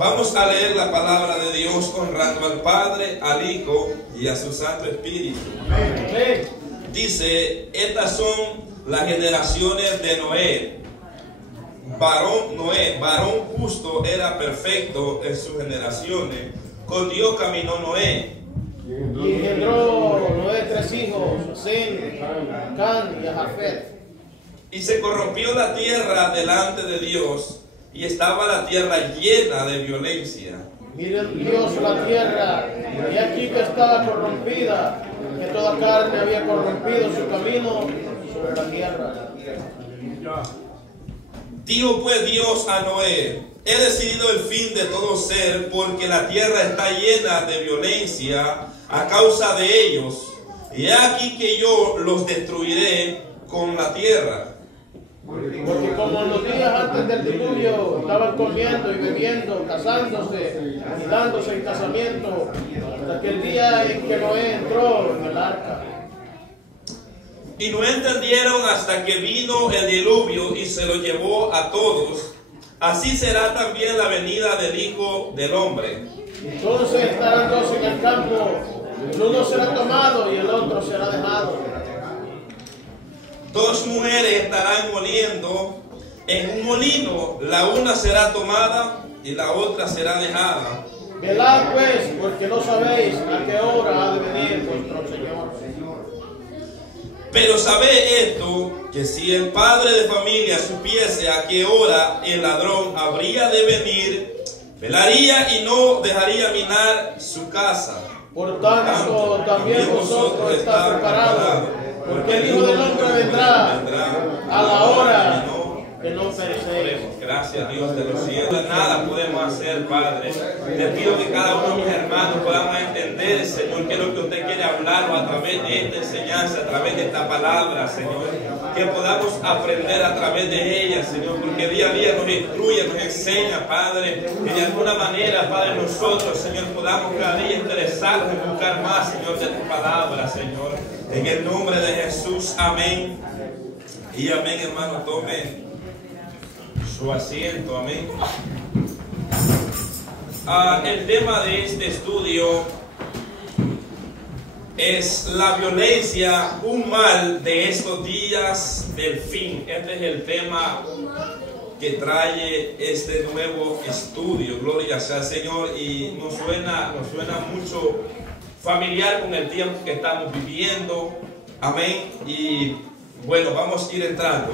Vamos a leer la palabra de Dios honrando al Padre, al Hijo y a su Santo Espíritu. Amén. Dice, estas son las generaciones de Noé. Varón justo era perfecto en sus generaciones. Con Dios caminó Noé. Y engendró Noé 3 hijos, Sem, Can y Jafet. Y se corrompió la tierra delante de Dios, y estaba la tierra llena de violencia. Miró Dios la tierra, y aquí que estaba corrompida, que toda carne había corrompido su camino sobre la tierra. Dijo pues Dios a Noé: he decidido el fin de todo ser, porque la tierra está llena de violencia a causa de ellos, y he aquí que yo los destruiré con la tierra. Porque como en los días antes del diluvio estaban comiendo y bebiendo, casándose y dándose en casamiento, hasta aquel día en que Noé entró en el arca. Y no entendieron hasta que vino el diluvio y se lo llevó a todos. Así será también la venida del Hijo del Hombre. Entonces estarán dos en el campo, el uno será tomado y el otro será dejado. Dos mujeres estarán moliendo en un molino, la una será tomada y la otra será dejada. Velad pues, porque no sabéis a qué hora ha de venir vuestro Señor. Pero sabed esto, que si el padre de familia supiese a qué hora el ladrón habría de venir, velaría y no dejaría minar su casa. Por tanto, también vosotros estad preparados, porque el Hijo del Hombre vendrá a la hora que no perecéis. Gracias Dios de los cielos. Nada podemos hacer, Padre. Te pido que cada uno de mis hermanos podamos entender, Señor, qué es lo que usted quiere hablar a través de esta enseñanza, a través de esta palabra, Señor. Que podamos aprender a través de ella, Señor, porque día a día nos instruye, nos enseña, Padre, que de alguna manera, Padre, nosotros, Señor, podamos cada día interesarnos en buscar más, Señor, de tu palabra, Señor. En el nombre de Jesús, amén. Y amén, hermano, tome su asiento, amén. El tema de este estudio es la violencia, un mal de estos días del fin. Este es el tema que trae este nuevo estudio. Gloria sea al Señor. Y nos suena mucho familiar con el tiempo que estamos viviendo. Amén. Y bueno, vamos a ir entrando.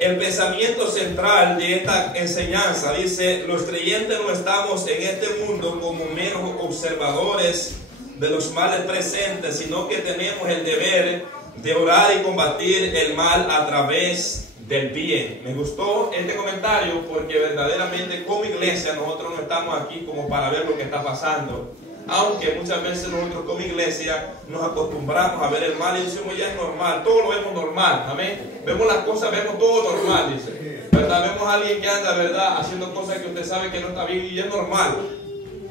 El pensamiento central de esta enseñanza dice: los creyentes no estamos en este mundo como meros observadores de los males presentes, sino que tenemos el deber de orar y combatir el mal a través del bien. Me gustó este comentario porque verdaderamente como iglesia nosotros no estamos aquí como para ver lo que está pasando. Aunque muchas veces nosotros como iglesia nos acostumbramos a ver el mal y decimos ya es normal, todo lo vemos normal, amén. Vemos las cosas, vemos todo normal, dice, ¿verdad? Vemos a alguien que anda, ¿verdad?, haciendo cosas que usted sabe que no está bien y es normal.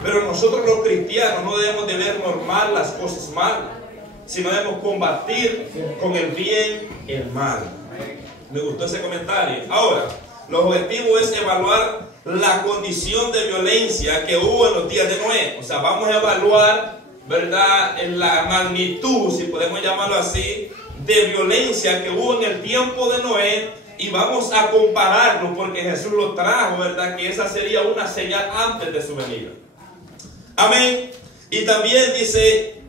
Pero nosotros los cristianos no debemos de ver normal las cosas malas, sino debemos combatir con el bien el mal. Me gustó ese comentario. Ahora, el objetivo es evaluar la condición de violencia que hubo en los días de Noé. O sea, vamos a evaluar, ¿verdad?, en la magnitud, si podemos llamarlo así, de violencia que hubo en el tiempo de Noé, y vamos a compararlo porque Jesús lo trajo, ¿verdad?, que esa sería una señal antes de su venida. Amén. Y también dice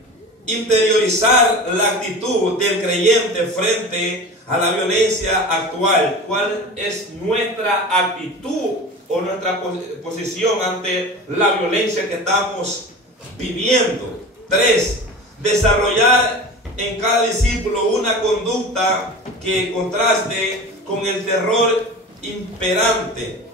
interiorizar la actitud del creyente frente a la violencia actual. ¿Cuál es nuestra actitud o nuestra posición ante la violencia que estamos viviendo? 3. Desarrollar en cada discípulo una conducta que contraste con el terror imperante.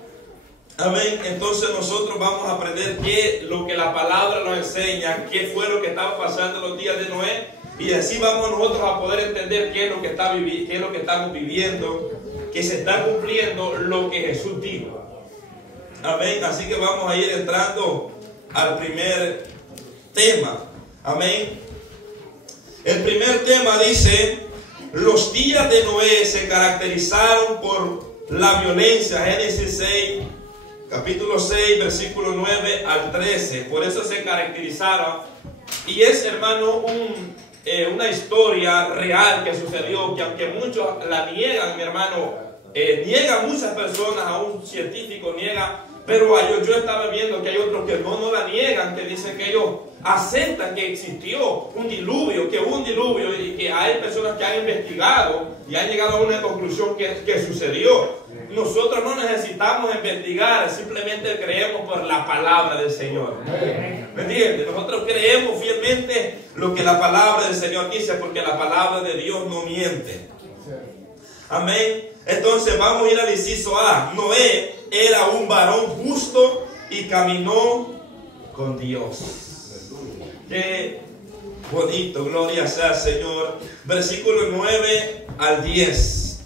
Amén. Entonces nosotros vamos a aprender qué es lo que la palabra nos enseña, qué fue lo que estaba pasando en los días de Noé, y así vamos nosotros a poder entender qué es lo que estamos viviendo, que se está cumpliendo lo que Jesús dijo. Amén. Así que vamos a ir entrando al primer tema. Amén. El primer tema dice: los días de Noé se caracterizaron por la violencia. Génesis 6, capítulo 6, versículo 9 al 13. Por eso se caracterizaron. Y es, hermano, una historia real que sucedió, que aunque muchos la niegan, mi hermano, niegan muchas personas, a un científico niega, pero yo estaba viendo que hay otros que no la niegan, que dicen que ellos aceptan que existió un diluvio, que hubo un diluvio, y que hay personas que han investigado y han llegado a una conclusión que sucedió. Nosotros no necesitamos investigar, simplemente creemos por la palabra del Señor. ¿Me entiendes? Nosotros creemos fielmente lo que la palabra del Señor dice, porque la palabra de Dios no miente. Amén. Entonces vamos a ir al inciso A. Noé era un varón justo y caminó con Dios. Qué bonito, gloria sea al Señor. Versículo 9 al 10.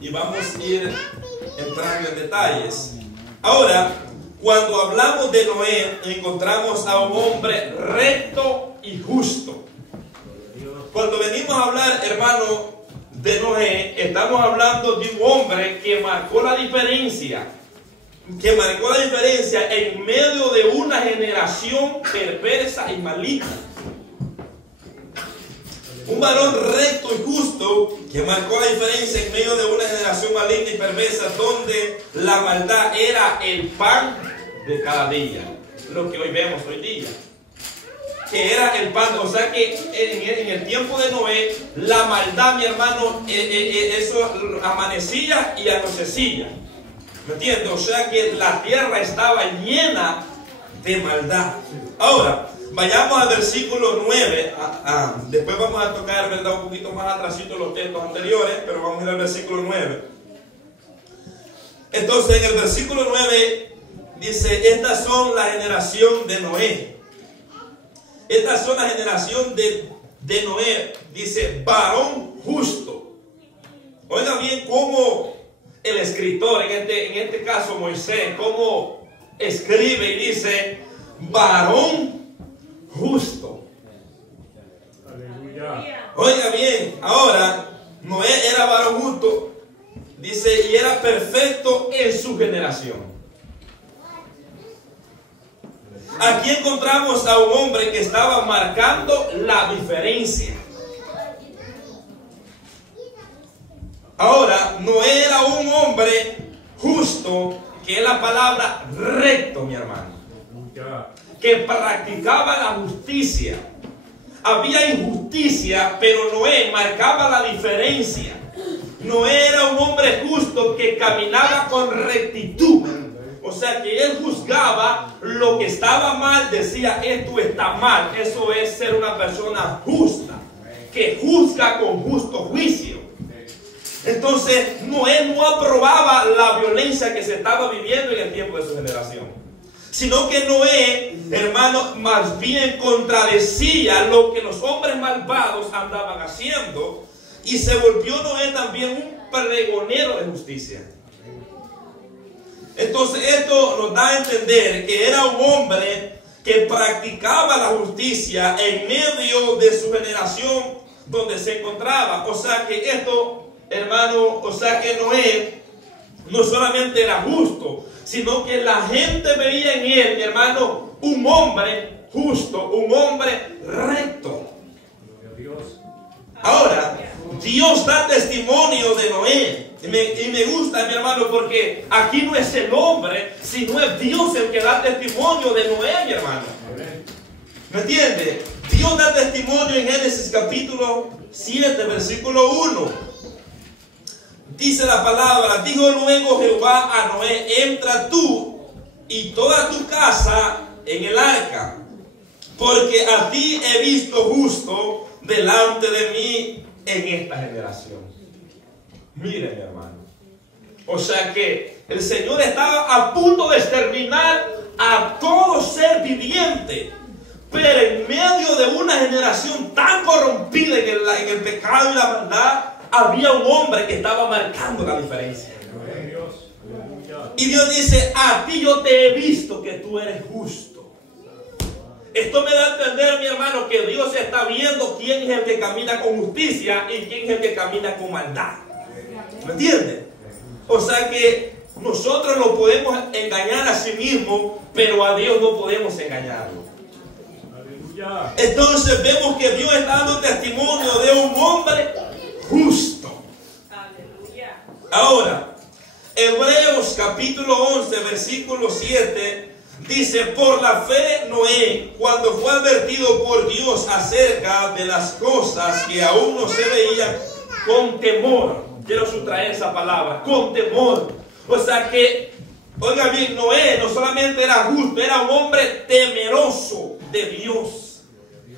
Y vamos a ir entrando en detalles. Ahora, cuando hablamos de Noé, encontramos a un hombre recto y justo. Cuando venimos a hablar, hermano, de Noé, estamos hablando de un hombre que marcó la diferencia. Que marcó la diferencia en medio de una generación perversa y maligna. Un varón recto y justo que marcó la diferencia en medio de una generación maligna y perversa, donde la maldad era el pan de cada día. Lo que hoy vemos hoy día. Que era el pan, o sea que en el tiempo de Noé, la maldad, mi hermano, eso amanecía y anochecía. ¿Me entiendes? O sea que la tierra estaba llena de maldad. Ahora, vayamos al versículo 9. Después vamos a tocar, ¿verdad?, un poquito más atrásito los textos anteriores, pero vamos a ir al versículo 9. Entonces, en el versículo 9 dice: estas son la generación de Noé. Estas son la generación de Noé. Dice, varón justo. Oiga bien cómo el escritor, en este caso Moisés, cómo escribe y dice, varón justo. Aleluya. Oiga bien, ahora, Noé era varón justo, dice, y era perfecto en su generación. Aquí encontramos a un hombre que estaba marcando la diferencia. Ahora, Noé era un hombre justo, que es la palabra recto, mi hermano, que practicaba la justicia. Había injusticia, pero Noé marcaba la diferencia. Noé era un hombre justo que caminaba con rectitud. O sea que él juzgaba lo que estaba mal, decía esto está mal. Eso es ser una persona justa, que juzga con justo juicio. Entonces Noé no aprobaba la violencia que se estaba viviendo en el tiempo de su generación, sino que Noé, hermano, más bien contradecía lo que los hombres malvados andaban haciendo, y se volvió Noé también un pregonero de justicia. Entonces esto nos da a entender que era un hombre que practicaba la justicia en medio de su generación donde se encontraba. O sea que esto, hermano, o sea que Noé no solamente era justo, sino que la gente veía en él, mi hermano, un hombre justo, un hombre recto. Ahora, Dios da testimonio de Noé. Y me gusta, mi hermano, porque aquí no es el hombre, sino es Dios el que da testimonio de Noé, mi hermano. ¿Me entiende? Dios da testimonio en Génesis capítulo 7, versículo 1. Dice la palabra: dijo luego Jehová a Noé, entra tú y toda tu casa en el arca, porque a ti he visto justo delante de mí en esta generación. Miren, hermano, o sea que el Señor estaba a punto de exterminar a todo ser viviente, pero en medio de una generación tan corrompida en el pecado y la maldad, había un hombre que estaba marcando la diferencia. Y Dios dice: a ti yo te he visto que tú eres justo. Esto me da a entender, mi hermano, que Dios está viendo quién es el que camina con justicia y quién es el que camina con maldad. ¿Me entiendes? O sea que nosotros nos podemos engañar a sí mismos, pero a Dios no podemos engañarlo. Aleluya. Entonces vemos que Dios está dando testimonio de un hombre justo. Aleluya. Ahora, Hebreos capítulo 11, versículo 7, dice: por la fe Noé, cuando fue advertido por Dios acerca de las cosas que aún no se veían, con temor. Quiero sustraer esa palabra, con temor. O sea que, oiga bien, Noé no solamente era justo, era un hombre temeroso de Dios.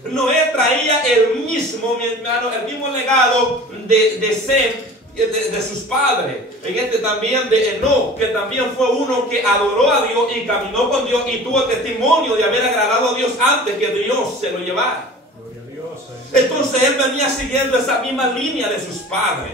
Noé traía el mismo, mi hermano, el mismo legado de Sem, de sus padres. En también de Enoc, que también fue uno que adoró a Dios y caminó con Dios y tuvo testimonio de haber agradado a Dios antes que Dios se lo llevara. Entonces él venía siguiendo esa misma línea de sus padres.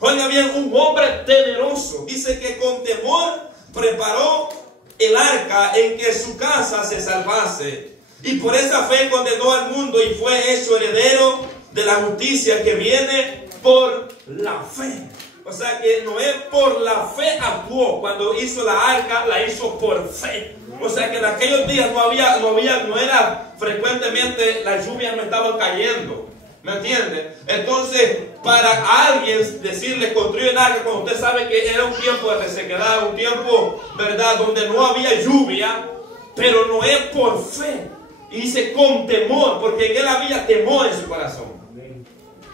Oiga bien, un hombre temeroso. Dice que con temor preparó el arca en que su casa se salvase. Y por esa fe condenó al mundo y fue hecho heredero de la justicia que viene por la fe. O sea que Noé por la fe actuó. Cuando hizo la arca, la hizo por fe. O sea que en aquellos días no era frecuentemente, las lluvias no estaban cayendo. ¿Me entiende? Entonces, para alguien decirle construir el arca, cuando usted sabe que era un tiempo de resequedad, un tiempo, ¿verdad?, donde no había lluvia, pero Noé por fe. Y dice con temor, porque en él había temor en su corazón.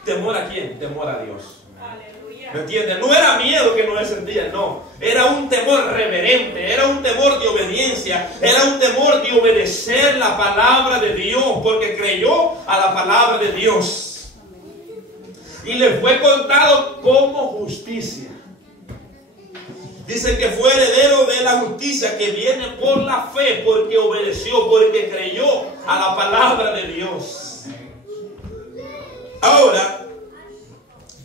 ¿Temor a quién? Temor a Dios. ¿Me entiendes? No era miedo que Noé sentía, no. Era un temor reverente, era un temor de obediencia, era un temor de obedecer la palabra de Dios, porque creyó a la palabra de Dios. Y le fue contado como justicia. Dice que fue heredero de la justicia que viene por la fe, porque obedeció, porque creyó a la palabra de Dios. Ahora,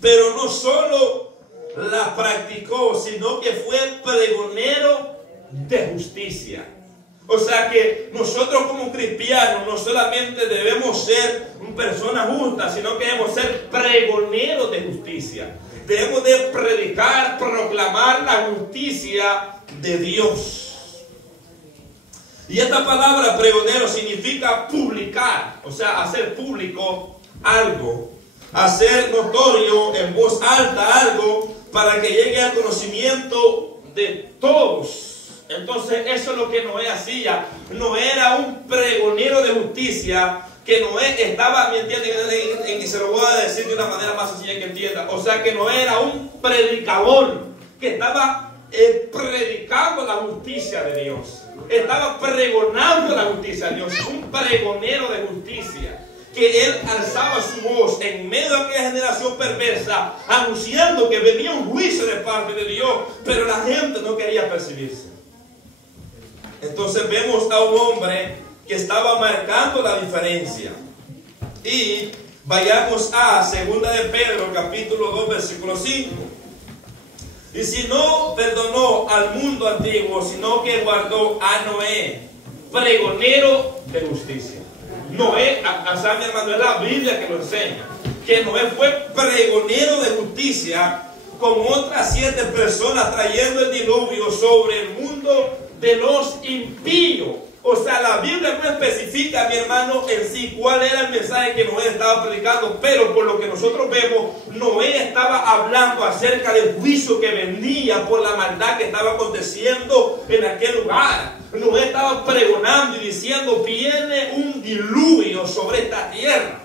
pero no solo la practicó, sino que fue pregonero de justicia. O sea que nosotros como cristianos no solamente debemos ser personas justas, sino que debemos ser pregoneros de justicia. Debemos de predicar, proclamar la justicia de Dios. Y esta palabra pregonero significa publicar, o sea, hacer público algo. Hacer notorio en voz alta algo para que llegue al conocimiento de todos. Entonces eso es lo que Noé hacía. Noé era un pregonero de justicia, que Noé estaba, ¿me entienden? Y se lo voy a decir de una manera más sencilla que entienda. O sea que Noé era un predicador que estaba predicando la justicia de Dios. Estaba pregonando la justicia de Dios. Un pregonero de justicia. Que él alzaba su voz en medio de aquella generación perversa, anunciando que venía un juicio de parte de Dios, pero la gente no quería percibirse. Entonces vemos a un hombre que estaba marcando la diferencia. Y vayamos a 2 de Pedro, capítulo 2, versículo 5. Y si no perdonó al mundo antiguo, sino que guardó a Noé, pregonero de justicia. Noé, mi hermano, es la Biblia que lo enseña, que Noé fue pregonero de justicia con otras 7 personas, trayendo el diluvio sobre el mundo de los impíos. O sea, la Biblia no especifica, mi hermano, en sí cuál era el mensaje que Noé estaba predicando, pero por lo que nosotros vemos, Noé estaba hablando acerca del juicio que venía por la maldad que estaba aconteciendo en aquel lugar. Noé estaba pregonando y diciendo: viene un diluvio sobre esta tierra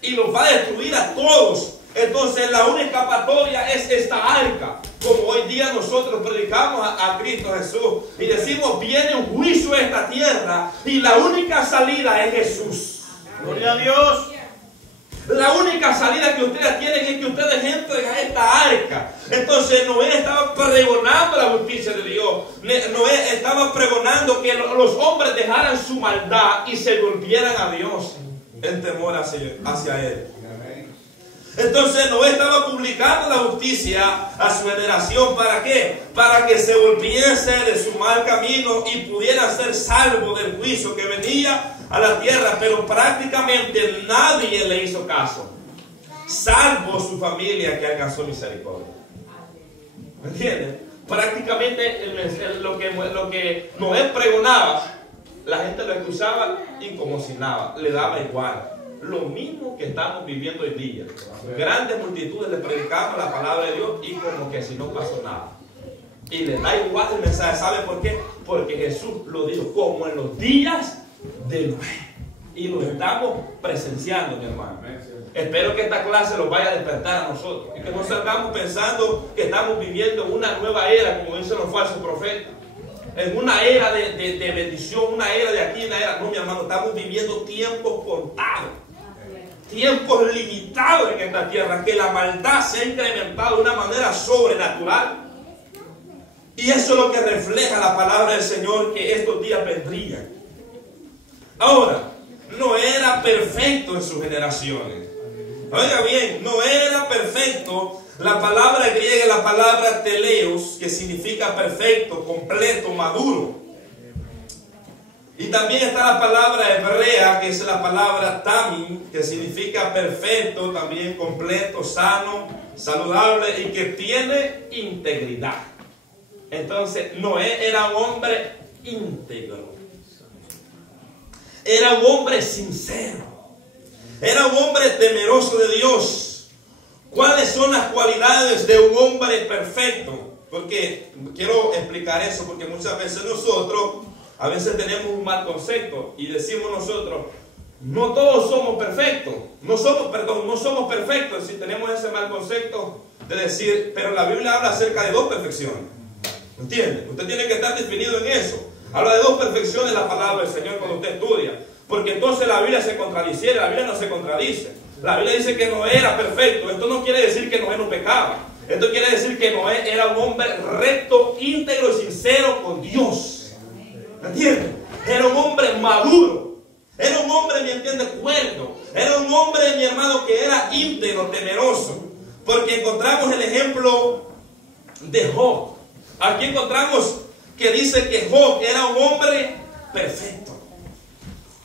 y los va a destruir a todos. Entonces la única escapatoria es esta arca. Como hoy día nosotros predicamos a Cristo Jesús y decimos: viene un juicio a esta tierra y la única salida es Jesús. Gloria a Dios. La única salida que ustedes tienen es que ustedes entren a esta arca. Entonces Noé estaba pregonando la justicia de Dios. Noé estaba pregonando que los hombres dejaran su maldad y se volvieran a Dios en temor hacia Él. Entonces Noé estaba publicando la justicia a su generación. ¿Para qué? Para que se volviese de su mal camino y pudiera ser salvo del juicio que venía a la tierra. Pero prácticamente nadie le hizo caso, salvo su familia, que alcanzó misericordia. ¿Me entienden? prácticamente lo que Noé pregonaba, la gente lo escuchaba y como si nada, le daba igual. Lo mismo que estamos viviendo hoy día. Grandes multitudes le predicaban la palabra de Dios y como que si no pasó nada. Y le da igual el mensaje. ¿Sabe por qué? Porque Jesús lo dijo, como en los días de Noé. Y lo estamos presenciando, mi hermano. Espero que esta clase los vaya a despertar a nosotros. Y que no salgamos pensando que estamos viviendo una nueva era, como dicen los falsos profetas. En una era de bendición, una era de aquí, una era. No, mi hermano, estamos viviendo tiempos contados. Tiempos limitados en esta tierra. Que la maldad se ha incrementado de una manera sobrenatural. Y eso es lo que refleja la palabra del Señor, que estos días vendrían. Ahora, no era perfecto en sus generaciones. Oiga bien, no era perfecto. La palabra griega es la palabra teleos, que significa perfecto, completo, maduro. Y también está la palabra hebrea, que es la palabra tamim, que significa perfecto, también completo, sano, saludable y que tiene integridad. Entonces, Noé era un hombre íntegro. Era un hombre sincero. Era un hombre temeroso de Dios. ¿Cuáles son las cualidades de un hombre perfecto? Porque quiero explicar eso, porque muchas veces nosotros, a veces tenemos un mal concepto y decimos nosotros, no todos somos perfectos. No somos perfectos si tenemos ese mal concepto de decir, pero la Biblia habla acerca de dos perfecciones. ¿Entiende? Usted tiene que estar definido en eso. Habla de dos perfecciones la palabra del Señor cuando usted estudia. Porque entonces la Biblia se contradiciera. La Biblia no se contradice. La Biblia dice que Noé era perfecto. Esto no quiere decir que Noé no pecaba. Esto quiere decir que Noé era un hombre recto, íntegro y sincero con Dios. ¿Entiende? Era un hombre maduro. Era un hombre, ¿me entiende?, cuerdo. Era un hombre, mi hermano, que era íntegro, temeroso. Porque encontramos el ejemplo de Job. Aquí encontramos que dice que Job era un hombre perfecto.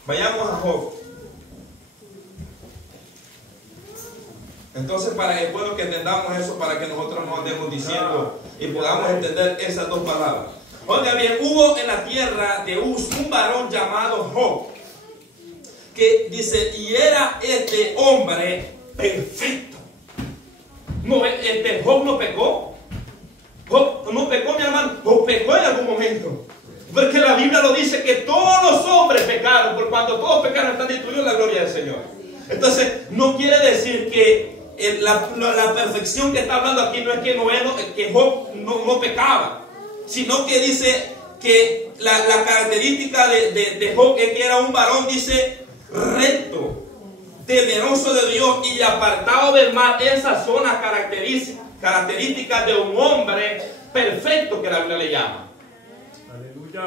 Vayamos a Job. Entonces, es bueno que entendamos eso para que nosotros no andemos diciendo y podamos entender esas dos palabras. Oiga bien, hubo en la tierra de Uz un varón llamado Job, que dice, y era este hombre perfecto. No, Job no pecó. Job no pecó, mi hermano. Job pecó en algún momento. Porque la Biblia lo dice que todos los hombres pecaron. Por cuanto todos pecaron están destruidos en la gloria del Señor. Entonces, no quiere decir que la perfección que está hablando aquí no es que Job no pecaba. Sino que dice que la característica de Job es que era un varón, dice, recto, temeroso de Dios y apartado del mal. Esas son las características de un hombre perfecto que la Biblia le llama.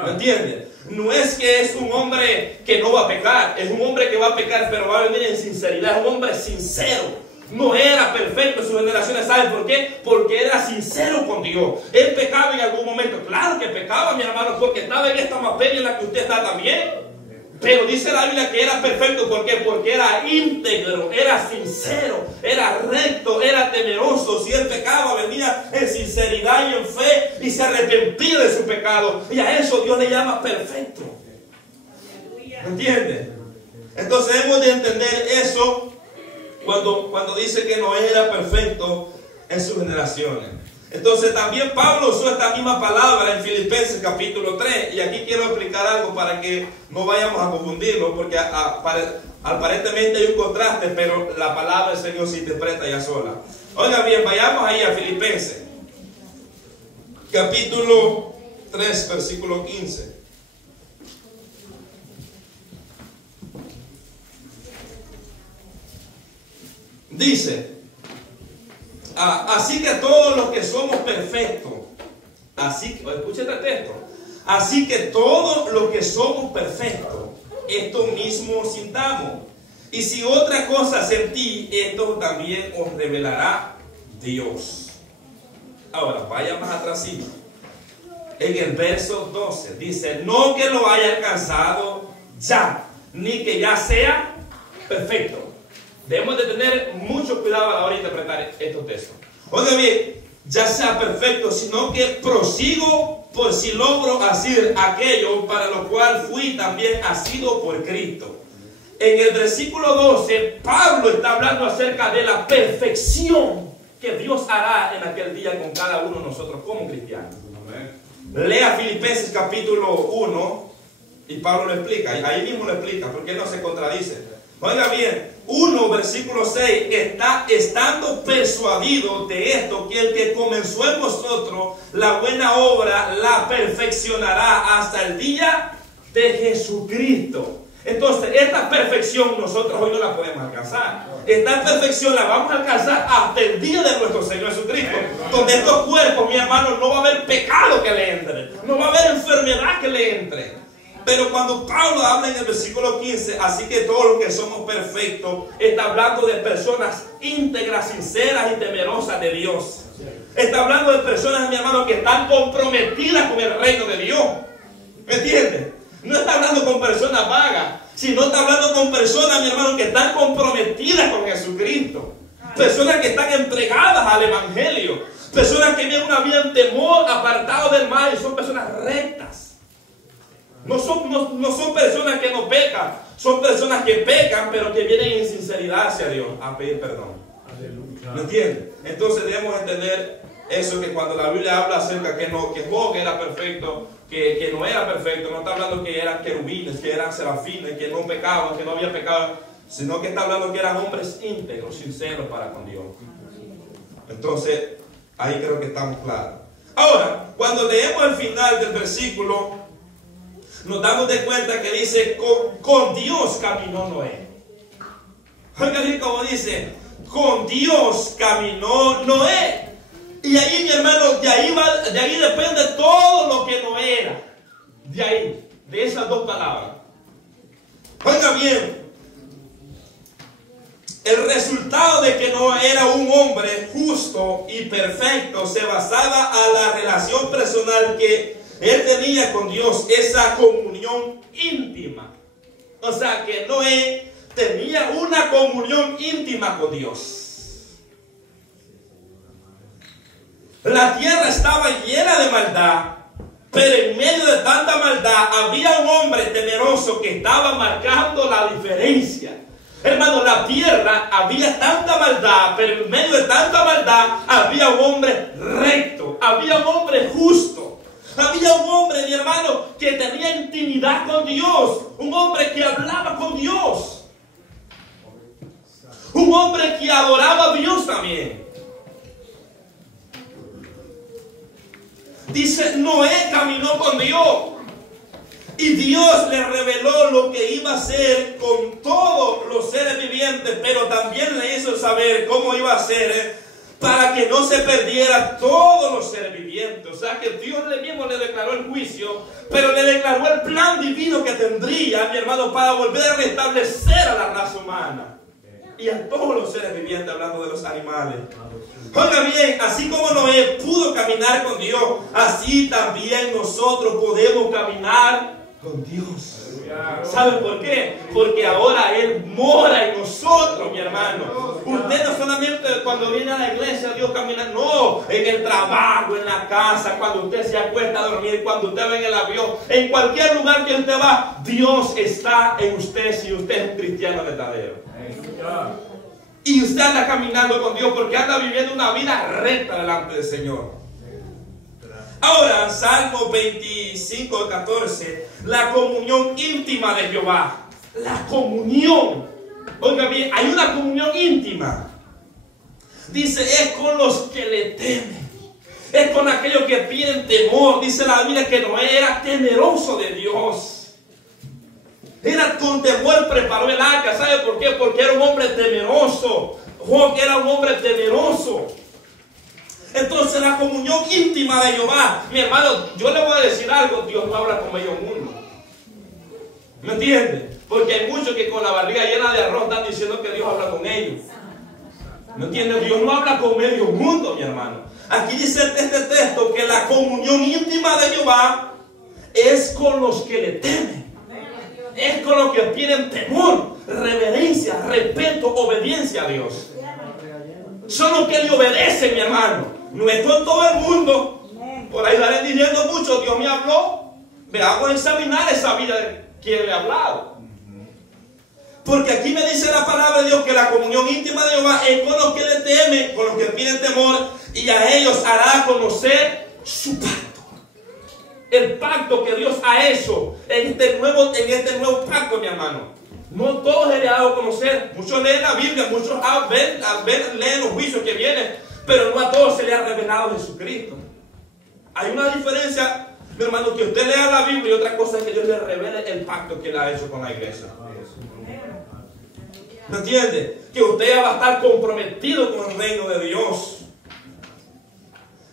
¿Me entiendes? No es que es un hombre que no va a pecar, es un hombre que va a pecar, pero va a venir en sinceridad, es un hombre sincero. No era perfecto en sus generaciones. ¿Saben por qué? Porque era sincero con Dios. Él pecaba en algún momento. Claro que pecaba, mi hermano, porque estaba en esta materia en la que usted está también. Pero dice la Biblia que era perfecto. ¿Por qué? Porque era íntegro, era sincero, era recto, era temeroso. Si él pecaba, venía en sinceridad y en fe y se arrepentía de su pecado. Y a eso Dios le llama perfecto. ¿Entiende? Entonces hemos de entender eso cuando dice que no era perfecto en sus generaciones. Entonces también Pablo usó esta misma palabra en Filipenses capítulo 3. Y aquí quiero explicar algo para que no vayamos a confundirlo, porque aparentemente hay un contraste, pero la palabra del Señor se interpreta ya sola. Oiga bien, vayamos ahí a Filipenses capítulo 3 versículo 15. Dice, así que todos los que somos perfectos, escucha este texto, así que todos los que somos perfectos, esto mismo sintamos. Y si otra cosa sentí, esto también os revelará Dios. Ahora, vaya más atrás. En el verso 12 dice, no que lo haya alcanzado ya, ni que ya sea perfecto. Debemos de tener mucho cuidado a la hora de interpretar estos textos. Oiga bien, ya sea perfecto, sino que prosigo por si logro hacer aquello para lo cual fui también asido por Cristo. En el versículo 12, Pablo está hablando acerca de la perfección que Dios hará en aquel día con cada uno de nosotros como cristianos. Lea Filipenses capítulo 1 y Pablo lo explica, ahí mismo lo explica, porque no se contradice. Oiga bien, 1 versículo 6, estando persuadido de esto, que el que comenzó en vosotros la buena obra la perfeccionará hasta el día de Jesucristo. Entonces, esta perfección nosotros hoy no la podemos alcanzar. Esta perfección la vamos a alcanzar hasta el día de nuestro Señor Jesucristo. Donde estos cuerpos, mi hermano, no va a haber pecado que le entre. No va a haber enfermedad que le entre. Pero cuando Pablo habla en el versículo 15, así que todos los que somos perfectos, está hablando de personas íntegras, sinceras y temerosas de Dios. Está hablando de personas, mi hermano, que están comprometidas con el reino de Dios. ¿Me entiendes? No está hablando con personas vagas, sino está hablando con personas, mi hermano, que están comprometidas con Jesucristo. Personas que están entregadas al Evangelio. Personas que viven una vida en temor, apartados del mal, y son personas rectas. No son personas que no pecan, son personas que pecan, pero que vienen en sinceridad hacia Dios a pedir perdón. ¿Me entiendes? Entonces debemos entender eso, que cuando la Biblia habla acerca que Job era perfecto, que no era perfecto, no está hablando que eran querubines, que eran serafines, que no pecaban, que no había pecado, sino que está hablando que eran hombres íntegros, sinceros para con Dios. Entonces, ahí creo que estamos claros. Ahora, cuando leemos el final del versículo, nos damos de cuenta que dice, con Dios caminó Noé. Oiga bien como dice, con Dios caminó Noé. Y ahí, mi hermano, de ahí depende todo lo que Noé era. De ahí, de esas dos palabras. Oiga bien, el resultado de que Noé era un hombre justo y perfecto se basaba a la relación personal que él tenía con Dios, esa comunión íntima. O sea que Noé tenía una comunión íntima con Dios. La tierra estaba llena de maldad, pero en medio de tanta maldad había un hombre temeroso que estaba marcando la diferencia. Hermano, la tierra había tanta maldad, pero en medio de tanta maldad había un hombre recto, había un hombre justo. Había un hombre, mi hermano, que tenía intimidad con Dios. Un hombre que hablaba con Dios. Un hombre que adoraba a Dios también. Dice, Noé caminó con Dios. Y Dios le reveló lo que iba a hacer con todos los seres vivientes. Pero también le hizo saber cómo iba a ser para que no se perdieran todos los seres vivientes. O sea que Dios mismo le declaró el juicio, pero le declaró el plan divino que tendría, mi hermano, para volver a restablecer a la raza humana y a todos los seres vivientes, hablando de los animales. Oiga bien, así como Noé pudo caminar con Dios, así también nosotros podemos caminar con Dios. ¿Sabe por qué? Porque ahora Él mora en nosotros, mi hermano. Usted no solamente cuando viene a la iglesia Dios camina, no, en el trabajo, en la casa, cuando usted se acuesta a dormir, cuando usted va en el avión, en cualquier lugar que usted va, Dios está en usted si usted es un cristiano verdadero. Y usted anda caminando con Dios porque anda viviendo una vida recta delante del Señor. Ahora, Salmo 25, 14, la comunión íntima de Jehová. La comunión. Oiga bien, hay una comunión íntima. Dice, es con los que le temen. Es con aquellos que piden temor. Dice la Biblia que Noé era temeroso de Dios. Era con temor preparó el arca. ¿Sabe por qué? Porque era un hombre temeroso. Job era un hombre temeroso. Entonces la comunión íntima de Jehová, mi hermano, yo le voy a decir algo, Dios no habla con medio mundo. ¿Me entiende? Porque hay muchos que con la barriga llena de arroz están diciendo que Dios habla con ellos. ¿Me entiende? Dios no habla con medio mundo, mi hermano. Aquí dice este texto que la comunión íntima de Jehová es con los que le temen. Es con los que piden temor, reverencia, respeto, obediencia a Dios. Son los que le obedecen, mi hermano. No es con todo el mundo. Por ahí salen diciendo mucho, Dios me habló. Veamos a examinar esa vida de quien le ha hablado. Porque aquí me dice la palabra de Dios que la comunión íntima de Jehová es con los que le temen, con los que piden temor, y a ellos hará conocer su pacto. El pacto que Dios ha hecho en este nuevo pacto, mi hermano. No todos se le ha dado a conocer. Muchos leen la Biblia, muchos leen los juicios que vienen, pero no a todos se le ha revelado Jesucristo. Hay una diferencia, mi hermano, que usted lea la Biblia y otra cosa es que Dios le revele el pacto que él ha hecho con la iglesia. ¿Me entiende? Que usted va a estar comprometido con el reino de Dios.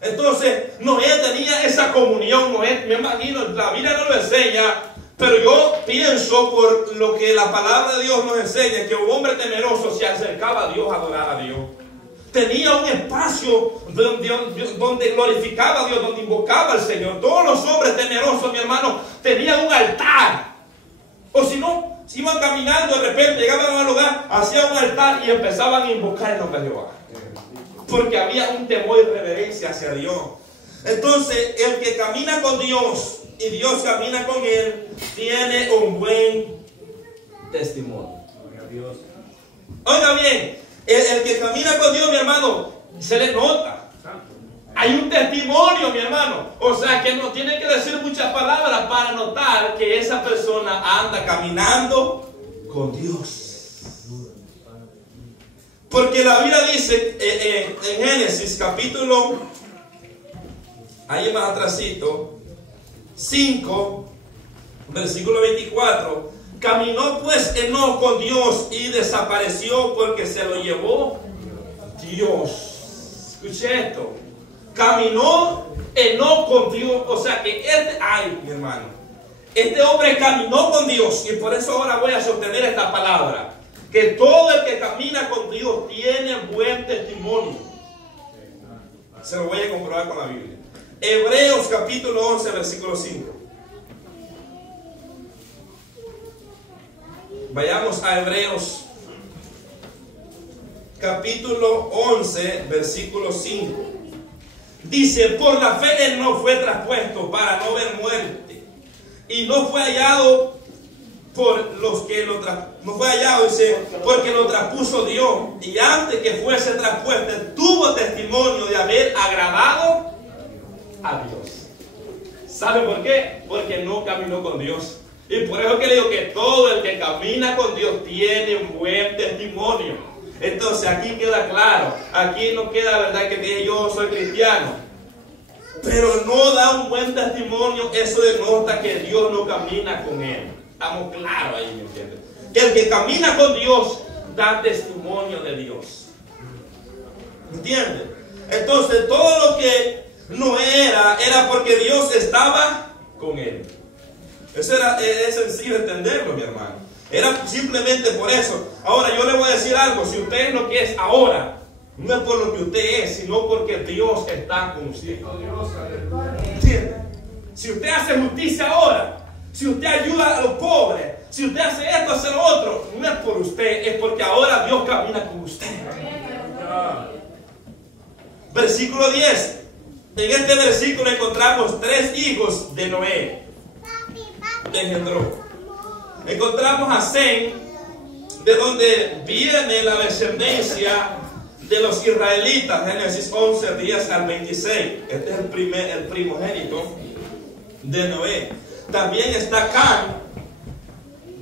Entonces, Noé tenía esa comunión. Noé, me imagino, la Biblia no lo enseña, pero yo pienso por lo que la palabra de Dios nos enseña, que un hombre temeroso se acercaba a Dios a adorar a Dios. Tenía un espacio donde glorificaba a Dios, donde invocaba al Señor. Todos los hombres temerosos, mi hermano, tenían un altar. O si no, si iban caminando, de repente llegaban a un lugar, hacían un altar y empezaban a invocar el nombre de Jehová. Porque había un temor y reverencia hacia Dios. Entonces, el que camina con Dios y Dios camina con él, tiene un buen testimonio. Oiga bien, el que camina con Dios, mi hermano, se le nota. Hay un testimonio, mi hermano. O sea que no tiene que decir muchas palabras para notar que esa persona anda caminando con Dios. Porque la Biblia dice en Génesis capítulo, ahí más atrásito, 5, versículo 24. Caminó pues Enoc con Dios y desapareció porque se lo llevó Dios. Escuche esto. Caminó Enoc con Dios. O sea que mi hermano, este hombre caminó con Dios. Y por eso ahora voy a sostener esta palabra. Que todo el que camina con Dios tiene buen testimonio. Se lo voy a comprobar con la Biblia. Hebreos capítulo 11, versículo 5. Vayamos a Hebreos capítulo 11, versículo 5. Dice, por la fe él no fue traspuesto para no ver muerte. Y no fue hallado por los que no fue hallado, dice, porque lo traspuso Dios. Y antes que fuese traspuesto, tuvo testimonio de haber agradado a Dios. ¿Sabe por qué? Porque no caminó con Dios. Y por eso que le digo que todo el que camina con Dios tiene un buen testimonio. Entonces aquí queda claro, aquí no queda verdad que yo soy cristiano, pero no da un buen testimonio. Eso denota que Dios no camina con él. Estamos claros ahí, ¿me entiendes? Que el que camina con Dios da testimonio de Dios. ¿Me entiendes? Entonces todo lo que no era porque Dios estaba con él. Eso es sencillo entenderlo, mi hermano. Era simplemente por eso. Ahora yo le voy a decir algo. Si usted es lo que es ahora, no es por lo que usted es, sino porque Dios está con usted. ¿Entiende? Si usted hace justicia ahora, si usted ayuda a los pobres, si usted hace esto, hace lo otro, no es por usted, es porque ahora Dios camina con usted. Versículo 10. En este versículo encontramos 3 hijos de Noé. Engendró. Encontramos a Sem, de donde viene la descendencia de los israelitas. Génesis 11, 10 al 26. Este es el primogénito de Noé. También está Can,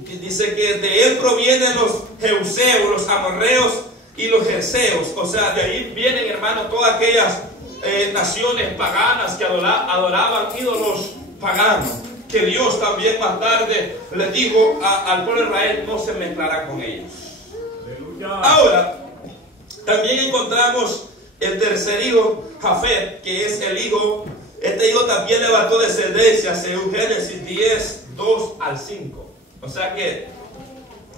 que dice que de él provienen los Jeuseos, los amorreos y los gerzeos. O sea, de ahí vienen, hermanos, todas aquellas naciones paganas que adoraban ídolos paganos. Que Dios también más tarde le dijo al pueblo de Israel, no se mezclará con ellos. Ahora, también encontramos el tercer hijo, Jafet, que es el hijo. Este hijo también levantó descendencia, según Génesis 10, 2 al 5. O sea que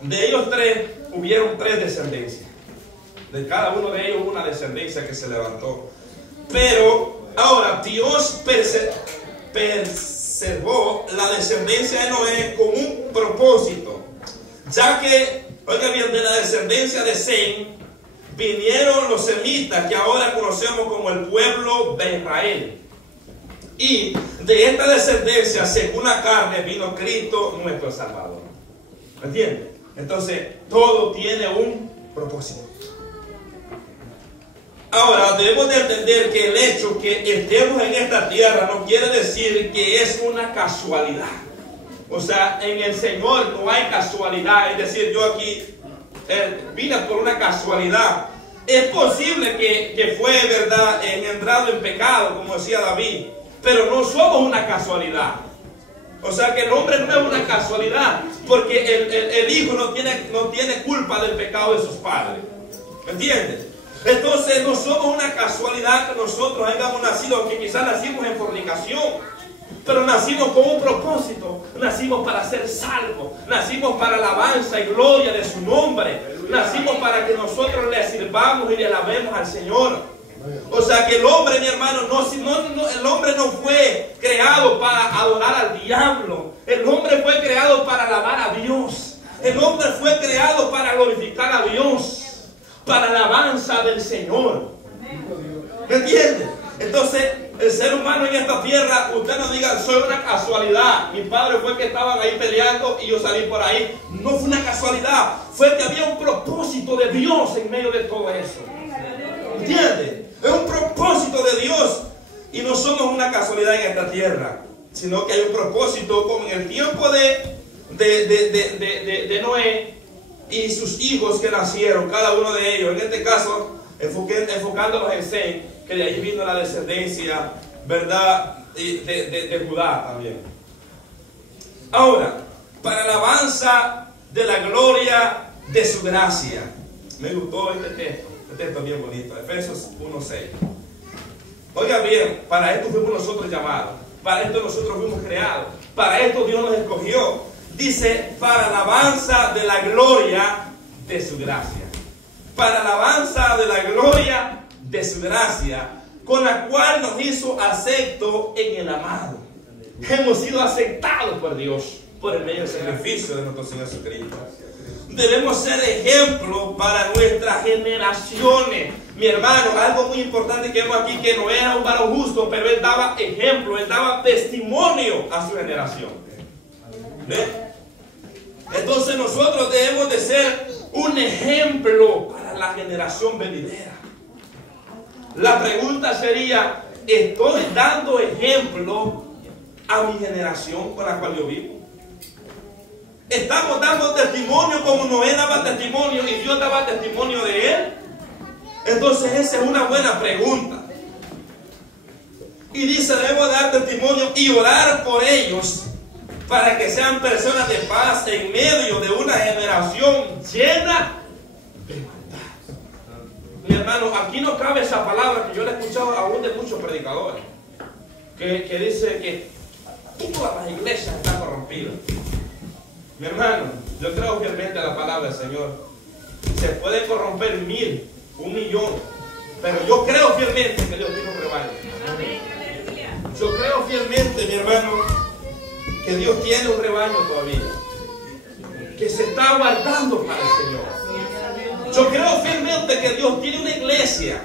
de ellos 3 hubieron 3 descendencias. De cada uno de ellos una descendencia que se levantó. Pero ahora Dios preservó la descendencia de Noé con un propósito. Ya que, oiga bien, de la descendencia de Sem vinieron los semitas, que ahora conocemos como el pueblo de Israel. Y de esta descendencia, según la carne, vino Cristo nuestro Salvador. ¿Me entiendes? Entonces, todo tiene un propósito. Ahora, debemos de entender que el hecho que estemos en esta tierra no quiere decir que es una casualidad. O sea, en el Señor no hay casualidad. Es decir, yo aquí vine por una casualidad. Es posible que fue, ¿verdad?, engendrado en pecado, como decía David. Pero no somos una casualidad. O sea que el hombre no es una casualidad, porque el hijo no tiene culpa del pecado de sus padres. ¿Me entiendes? Entonces no somos una casualidad que nosotros hayamos nacido, aunque quizás nacimos en fornicación, pero nacimos con un propósito. Nacimos para ser salvos, nacimos para alabanza y gloria de su nombre, nacimos para que nosotros le sirvamos y le alabemos al Señor. O sea que el hombre, mi hermano, el hombre no fue creado para adorar al diablo. El hombre fue creado para alabar a Dios. El hombre fue creado para glorificar a Dios, para la alabanza del Señor. ¿Me entiendes? Entonces, el ser humano en esta tierra, usted no diga, soy una casualidad. Mi padre fue que estaban ahí peleando y yo salí por ahí. No fue una casualidad. Fue que había un propósito de Dios en medio de todo eso. ¿Entiendes? Es un propósito de Dios. Y no somos una casualidad en esta tierra, sino que hay un propósito, como en el tiempo de Noé y sus hijos que nacieron, cada uno de ellos. En este caso, enfocándonos en Sem, que de ahí vino la descendencia, ¿verdad?, de Judá también. Ahora, para la alabanza de la gloria de su gracia. Me gustó este texto. Este texto es bien bonito, Efesios 1:6. Oiga bien, para esto fuimos nosotros llamados, para esto nosotros fuimos creados, para esto Dios nos escogió. Dice, para alabanza de la gloria de su gracia. Para alabanza de la gloria de su gracia, con la cual nos hizo acepto en el amado. Hemos sido aceptados por Dios por el medio del sacrificio de nuestro Señor Jesucristo. Debemos ser ejemplo para nuestras generaciones. Mi hermano, algo muy importante que vemos aquí, que no era un varón justo, pero él daba ejemplo, él daba testimonio a su generación. ¿Ve? Entonces nosotros debemos de ser un ejemplo para la generación venidera. La pregunta sería, ¿estoy dando ejemplo a mi generación con la cual yo vivo? ¿Estamos dando testimonio como Noé daba testimonio y Dios daba testimonio de él? Entonces esa es una buena pregunta. Y dice, debemos dar testimonio y orar por ellos para que sean personas de paz en medio de una generación llena de maldad. Mi hermano, aquí no cabe esa palabra que yo le he escuchado aún de muchos predicadores, que dice que todas las iglesias están corrompidas. Mi hermano, yo creo fielmente a la palabra del Señor. Se puede corromper 1000, 1.000.000, pero yo creo fielmente que Dios tiene un rebaño. Yo creo fielmente, mi hermano, que Dios tiene un rebaño todavía, que se está guardando para el Señor. Yo creo fielmente que Dios tiene una iglesia,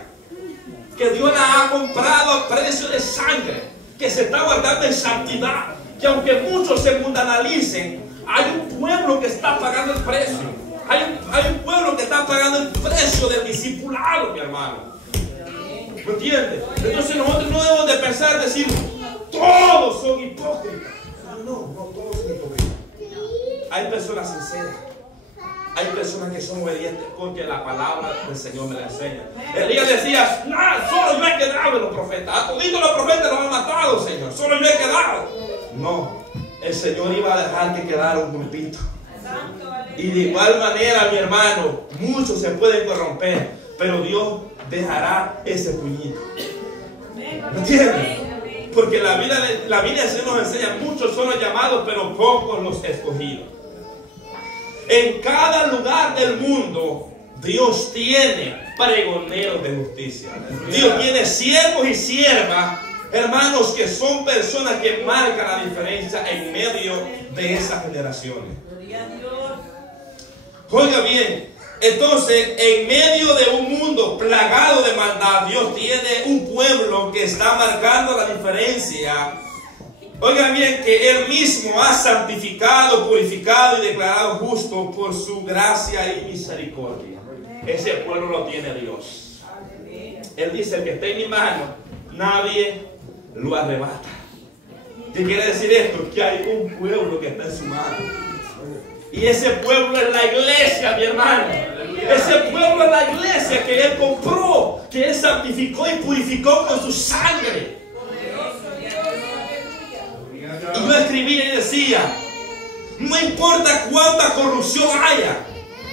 que Dios la ha comprado a precio de sangre, que se está guardando en santidad, que aunque muchos se mundanalicen, hay un pueblo que está pagando el precio. Hay un pueblo que está pagando el precio del discipulado, mi hermano. ¿Me entiendes? Entonces nosotros no debemos de pensar, decir, todos son hipócritas. No todos son hipócritas. Hay personas sinceras. Hay personas que son obedientes porque la palabra del Señor me la enseña. Elías decía, solo yo he quedado de los profetas. A toditos los profetas los han matado, Señor. Solo yo he quedado. No. El Señor iba a dejar que quedara un grupito. Y de igual manera, mi hermano, muchos se pueden corromper, pero Dios dejará ese puñito. ¿Me entiendes? Porque la Biblia del Señor nos enseña, muchos son los llamados, pero pocos los escogidos. En cada lugar del mundo, Dios tiene pregoneros de justicia. Dios tiene siervos y siervas, hermanos, que son personas que marcan la diferencia en medio de esas generaciones. Oiga bien, Entonces, en medio de un mundo plagado de maldad, Dios tiene un pueblo que está marcando la diferencia. Oigan bien, que Él mismo ha santificado, purificado y declarado justo por su gracia y misericordia. Ese pueblo lo tiene Dios. Él dice: el que esté en mi mano, nadie lo arrebata. ¿Qué quiere decir esto? Que hay un pueblo que está en su mano. Y ese pueblo es la iglesia, mi hermano. Ese pueblo es la iglesia que Él compró, que Él santificó y purificó con su sangre. Y yo escribía y decía: no importa cuánta corrupción haya,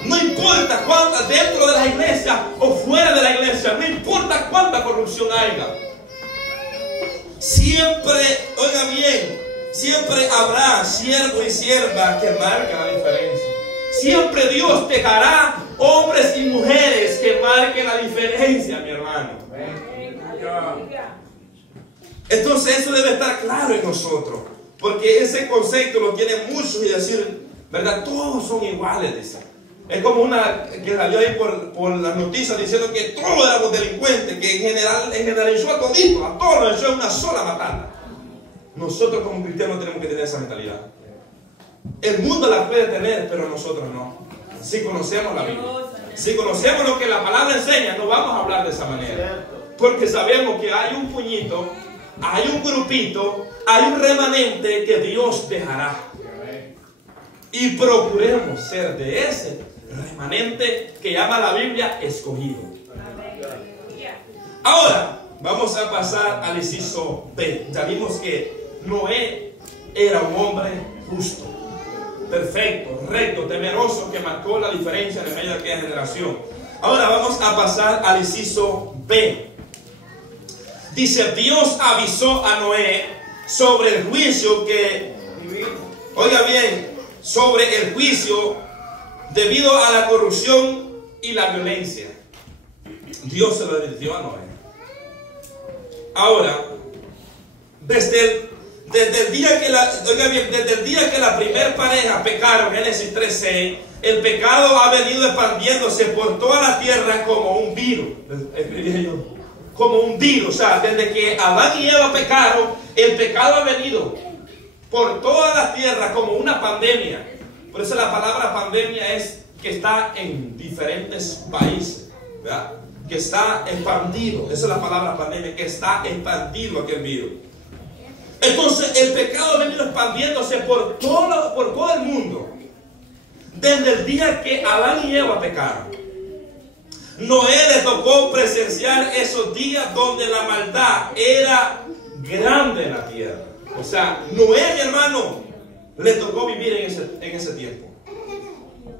no importa cuánta dentro de la iglesia o fuera de la iglesia, no importa cuánta corrupción haya, siempre, oiga bien, siempre habrá siervo y sierva que marquen la diferencia. Siempre Dios dejará hombres y mujeres que marquen la diferencia, mi hermano. Entonces eso debe estar claro en nosotros, porque ese concepto lo tienen muchos y decir, ¿verdad? Todos son iguales, dice. Es como una que salió ahí por las noticias diciendo que todos éramos delincuentes, que generalizó a todos los echó en una sola matanza. Nosotros como cristianos tenemos que tener esa mentalidad. El mundo la puede tener, pero nosotros no. Si conocemos la Biblia, si conocemos lo que la palabra enseña, no vamos a hablar de esa manera. Porque sabemos que hay un puñito, hay un grupito, hay un remanente que Dios dejará. Y procuremos ser de ese remanente que llama la Biblia escogido. Ahora vamos a pasar al inciso B. Ya vimos que Noé era un hombre justo, perfecto, recto, temeroso, que marcó la diferencia en medio de aquella generación. Ahora vamos a pasar al inciso B. Dice: Dios avisó a Noé sobre el juicio que, oiga bien, sobre el juicio debido a la corrupción y la violencia. Dios se lo advirtió a Noé. Ahora, desde el día que la primer pareja pecaron, Génesis 3:6, el pecado ha venido expandiéndose por toda la tierra como un virus. Escribí yo, como un virus. O sea, desde que Adán y Eva pecaron, el pecado ha venido por toda la tierra como una pandemia. Por eso la palabra pandemia es que está en diferentes países, ¿verdad? Que está expandido. Esa es la palabra pandemia, que está expandido aquel virus. Entonces el pecado ha venido expandiéndose por todo el mundo desde el día que Adán y Eva pecaron. Noé le tocó presenciar esos días donde la maldad era grande en la tierra. O sea, Noé, mi hermano, le tocó vivir en ese tiempo.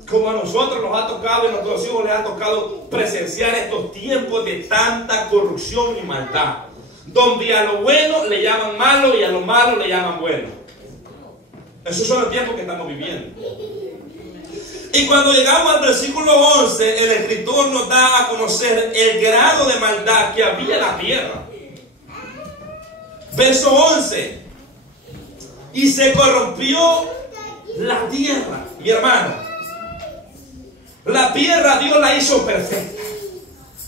Como a nosotros nos ha tocado y a nuestros hijos les ha tocado presenciar estos tiempos de tanta corrupción y maldad, donde a lo bueno le llaman malo y a lo malo le llaman bueno. Esos son los tiempos que estamos viviendo. Y cuando llegamos al versículo 11, el escritor nos da a conocer el grado de maldad que había en la tierra. Verso 11: y se corrompió la tierra. Mi hermano, la tierra Dios la hizo perfecta.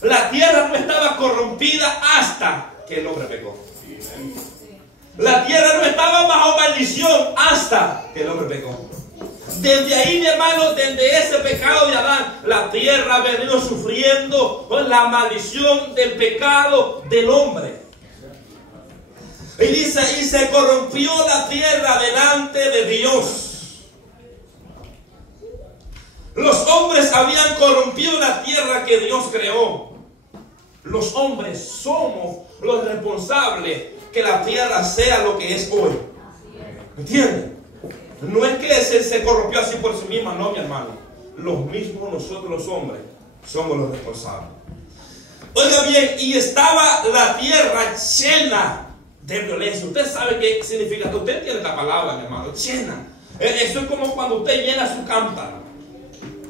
La tierra no estaba corrompida hasta que el hombre pecó. La tierra no estaba bajo maldición hasta que el hombre pecó. Desde ahí, mi hermano, desde ese pecado de Adán, la tierra ha venido sufriendo la maldición del pecado del hombre. Y dice: y se corrompió la tierra delante de Dios. Los hombres habían corrompido la tierra que Dios creó. Los hombres somos los responsables que la tierra sea lo que es hoy. ¿Entienden? No es que se corrompió así por sí misma, no, mi hermano. Los mismos nosotros los hombres somos los responsables. Oiga bien, y estaba la tierra llena de violencia. Usted sabe qué significa. Usted tiene esta palabra, mi hermano, llena. Eso es como cuando usted llena su cántaro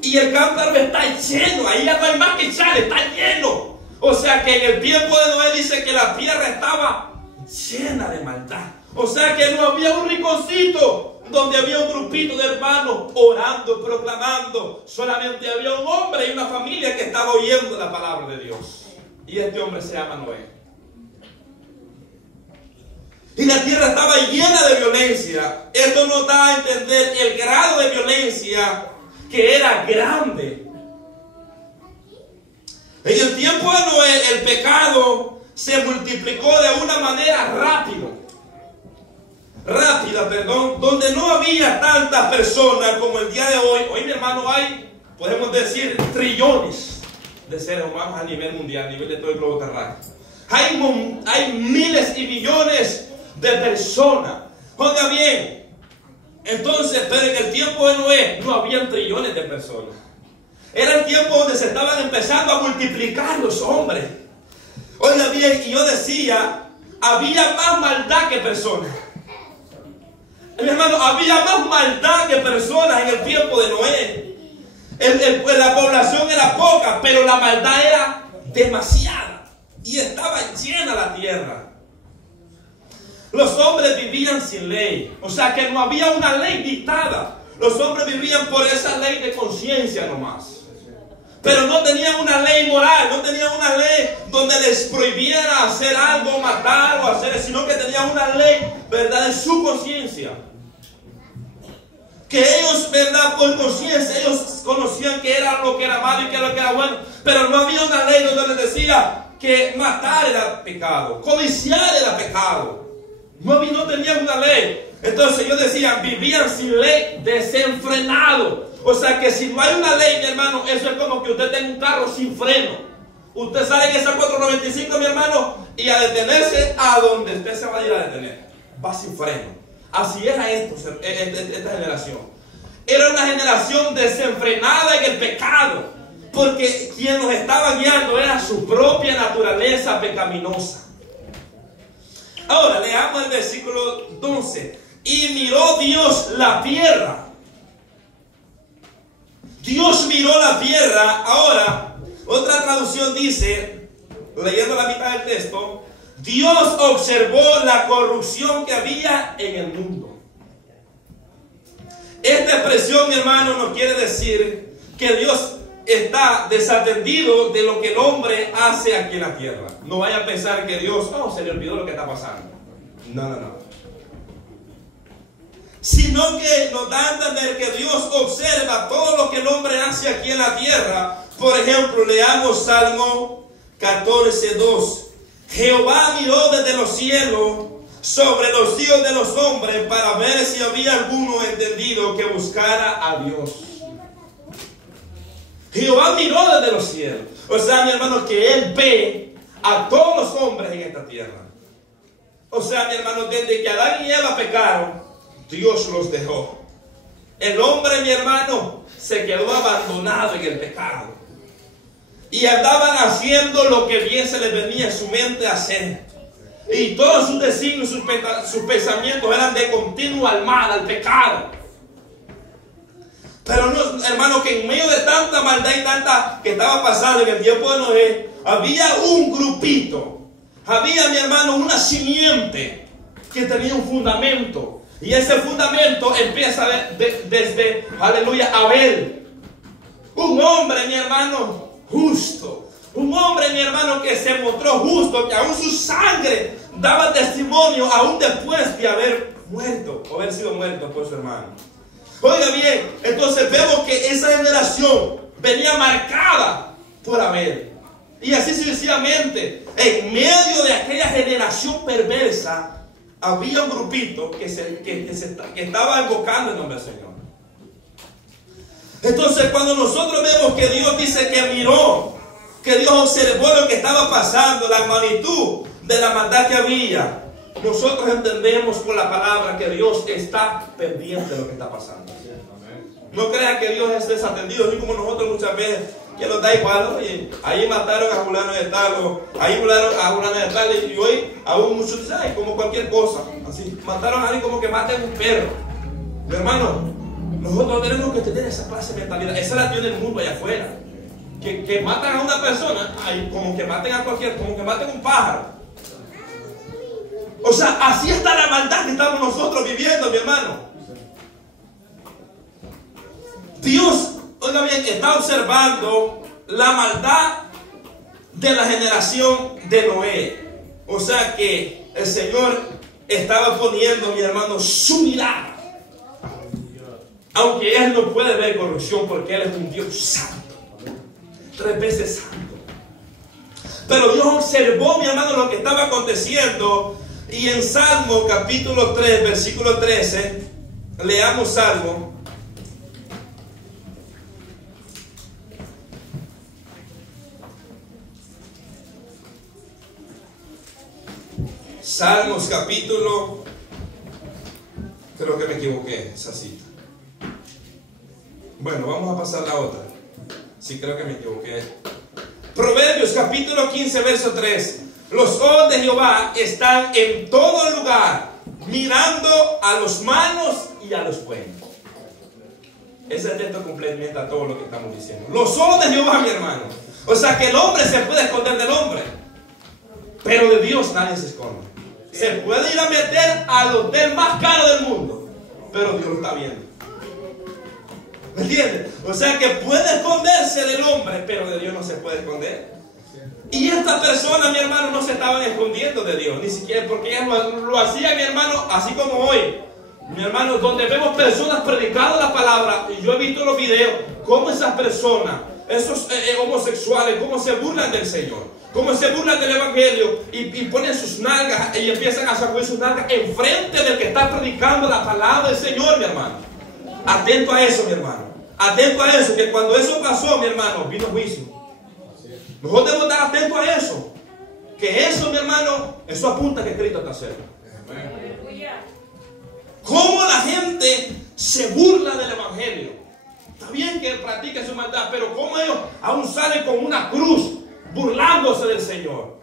y el cántaro está lleno. Ahí ya no hay más que echar, está lleno. O sea que en el tiempo de Noé dice que la tierra estaba llena de maldad. O sea que no había un rinconcito donde había un grupito de hermanos orando, proclamando. Solamente había un hombre y una familia que estaba oyendo la palabra de Dios. Y este hombre se llama Noé. Y la tierra estaba llena de violencia. Esto nos da a entender el grado de violencia que era grande. En el tiempo de Noé, el pecado se multiplicó de una manera rápida, donde no había tantas personas como el día de hoy. Hoy, mi hermano, hay, podemos decir, trillones de seres humanos a nivel mundial, a nivel de todo el globo terráqueo. Hay miles y millones de personas. Oiga bien, entonces, pero en el tiempo de Noé no habían trillones de personas. Era el tiempo donde se estaban empezando a multiplicar los hombres. Oiga bien, y yo decía, había más maldad que personas. Mi hermano, había más maldad que personas en el tiempo de Noé. La población era poca, pero la maldad era demasiada. Y estaba llena la tierra. Los hombres vivían sin ley. O sea que no había una ley dictada. Los hombres vivían por esa ley de conciencia nomás. Pero no tenían una ley moral, no tenían una ley donde les prohibiera hacer algo, matar o hacer, sino que tenían una ley, ¿verdad?, en su conciencia. Que ellos, ¿verdad?, por conciencia, ellos conocían que era lo que era malo y que era lo que era bueno. Pero no había una ley donde les decía que matar era pecado, codiciar era pecado. No tenían una ley. Entonces yo decía, vivían sin ley, desenfrenados. O sea que si no hay una ley, mi hermano, eso es como que usted tenga un carro sin freno. Usted sale en esa 495, mi hermano, y a detenerse a donde usted se va a ir a detener. Va sin freno. Así era esta generación. Era una generación desenfrenada en el pecado. Porque quien nos estaba guiando era su propia naturaleza pecaminosa. Ahora leamos el versículo 12. Y miró Dios la tierra. Dios miró la tierra. Ahora, otra traducción dice, leyendo la mitad del texto, Dios observó la corrupción que había en el mundo. Esta expresión, mi hermano, nos quiere decir que Dios está desatendido de lo que el hombre hace aquí en la tierra. No vaya a pensar que Dios, se le olvidó lo que está pasando. No. Sino que nos da a entender que Dios observa todo lo que el hombre hace aquí en la tierra. Por ejemplo, leamos Salmo 14:2. Jehová miró desde los cielos sobre los hijos de los hombres para ver si había alguno entendido que buscara a Dios. Jehová miró desde los cielos. O sea, mi hermano, que Él ve a todos los hombres en esta tierra. O sea, mi hermano, desde que Adán y Eva pecaron, Dios los dejó. El hombre, mi hermano, se quedó abandonado en el pecado. Y andaban haciendo lo que bien se les venía en su mente a hacer. Y todos sus designios, sus pensamientos eran de continuo al mal, al pecado. Pero no, hermano, que en medio de tanta maldad y tanta que estaba pasando en el tiempo de Noé, había un grupito. Había, mi hermano, una simiente que tenía un fundamento. Y ese fundamento empieza desde, aleluya, Abel. Un hombre, mi hermano, justo. Un hombre, mi hermano, que se mostró justo, que aún su sangre daba testimonio, aún después de haber muerto, o haber sido muerto por su hermano. Oiga bien, entonces vemos que esa generación venía marcada por Abel. Y así sucesivamente, en medio de aquella generación perversa, había un grupito que estaba invocando el nombre del Señor. Entonces, cuando nosotros vemos que Dios dice que miró, que Dios observó lo que estaba pasando, la magnitud de la maldad que había, nosotros entendemos por la palabra que Dios está pendiente de lo que está pasando. No crean que Dios es desatendido, así como nosotros muchas veces, que nos da igual. Oye, ahí mataron a fulano de tal, ahí mataron a fulano de tal, y hoy aún muchos dicen, ay, como cualquier cosa, así, mataron a alguien como que maten un perro. Mi hermano, nosotros tenemos que tener esa clase de mentalidad. Esa la tiene el mundo allá afuera, que matan a una persona, ay, como que maten a cualquier, como que maten un pájaro. O sea, así está la maldad que estamos nosotros viviendo, mi hermano. Dios, oiga bien, está observando la maldad de la generación de Noé. O sea que el Señor estaba poniendo, mi hermano, su mirada. Aunque Él no puede ver corrupción porque Él es un Dios santo, 3 veces santo. Pero Dios observó, mi hermano, lo que estaba aconteciendo. Y en Salmo capítulo 3, versículo 13, leamos Salmo. Salmos capítulo, creo que me equivoqué esa cita. Bueno, vamos a pasar la otra. Sí, creo que me equivoqué. Proverbios capítulo 15, verso 3. Los ojos de Jehová están en todo lugar, mirando a los malos y a los buenos. Ese texto complementa todo lo que estamos diciendo. Los ojos de Jehová, mi hermano. O sea que el hombre se puede esconder del hombre, pero de Dios nadie se esconde. Se puede ir a meter al hotel más caro del mundo, pero Dios lo está viendo. ¿Me entiendes? O sea que puede esconderse del hombre, pero de Dios no se puede esconder. Y estas personas, mi hermano, no se estaban escondiendo de Dios, ni siquiera porque ellas lo hacían, mi hermano, así como hoy. Mi hermano, donde vemos personas predicando la palabra, y yo he visto los videos, cómo esas personas, esos homosexuales, cómo se burlan del Señor, cómo se burlan del Evangelio, y ponen sus nalgas y empiezan a sacudir sus nalgas enfrente del que está predicando la palabra del Señor, mi hermano. Atento a eso, mi hermano. Atento a eso, que cuando eso pasó, mi hermano, vino juicio. Nosotros debemos estar atentos a eso. Que eso, mi hermano, eso apunta que Cristo está cerca. Cómo la gente se burla del Evangelio. Está bien que practique su maldad, pero cómo ellos aún salen con una cruz, burlándose del Señor.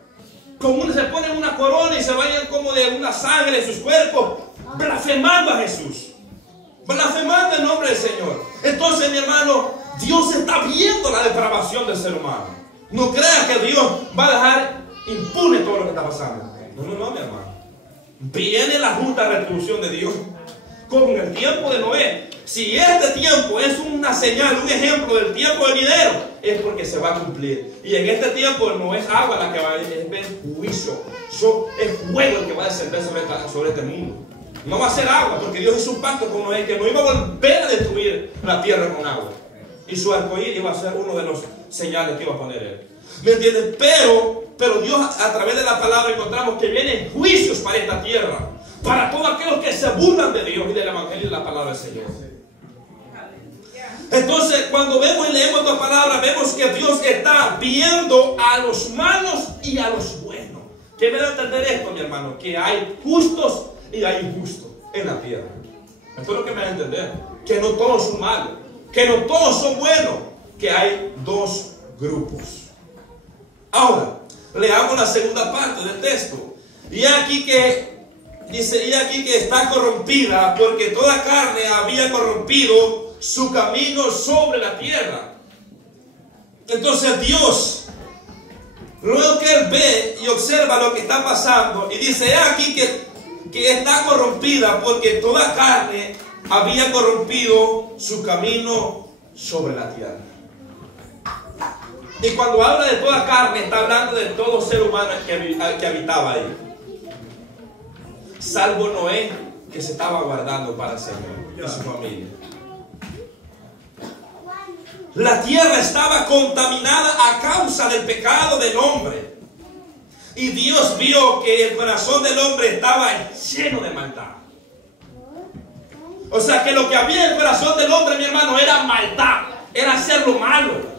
Se ponen una corona y se vayan como de una sangre en sus cuerpos, blasfemando a Jesús. Blasfemando el nombre del Señor. Entonces, mi hermano, Dios está viendo la depravación del ser humano. No creas que Dios va a dejar impune todo lo que está pasando. No, mi hermano. Viene la justa retribución de Dios, como en el tiempo de Noé. Si este tiempo es una señal, un ejemplo del tiempo venidero, es porque se va a cumplir. Y en este tiempo no es agua la que va a es juicio. Eso es fuego el que va a descender sobre este mundo. No va a ser agua, porque Dios hizo un pacto con Noé que no iba a volver a destruir la tierra con agua. Y su arcoíris iba a ser uno de los señales que iba a poner Él. ¿Me entiendes? Pero Dios, a través de la palabra, encontramos que vienen juicios para esta tierra, para todos aquellos que se burlan de Dios y del Evangelio y de la palabra del Señor. Entonces, cuando vemos y leemos esta palabra, vemos que Dios está viendo a los malos y a los buenos. ¿Qué me da a entender esto, mi hermano? Que hay justos y hay injustos en la tierra. Esto es lo que me da a entender. Que no todos son malos, que no todos son buenos, que hay dos grupos. Ahora, leamos la segunda parte del texto. Y aquí que dice, y aquí que está corrompida, porque toda carne había corrompido su camino sobre la tierra. Entonces Dios, luego que Él ve y observa lo que está pasando, y dice, aquí que está corrompida, porque toda carne había corrompido su camino sobre la tierra. Y cuando habla de toda carne, está hablando de todo ser humano que habitaba ahí, salvo Noé, que se estaba guardando para el Señor y su familia. La tierra estaba contaminada a causa del pecado del hombre. Y Dios vio que el corazón del hombre estaba lleno de maldad. O sea que lo que había en el corazón del hombre, mi hermano, era maldad, era hacer lo malo.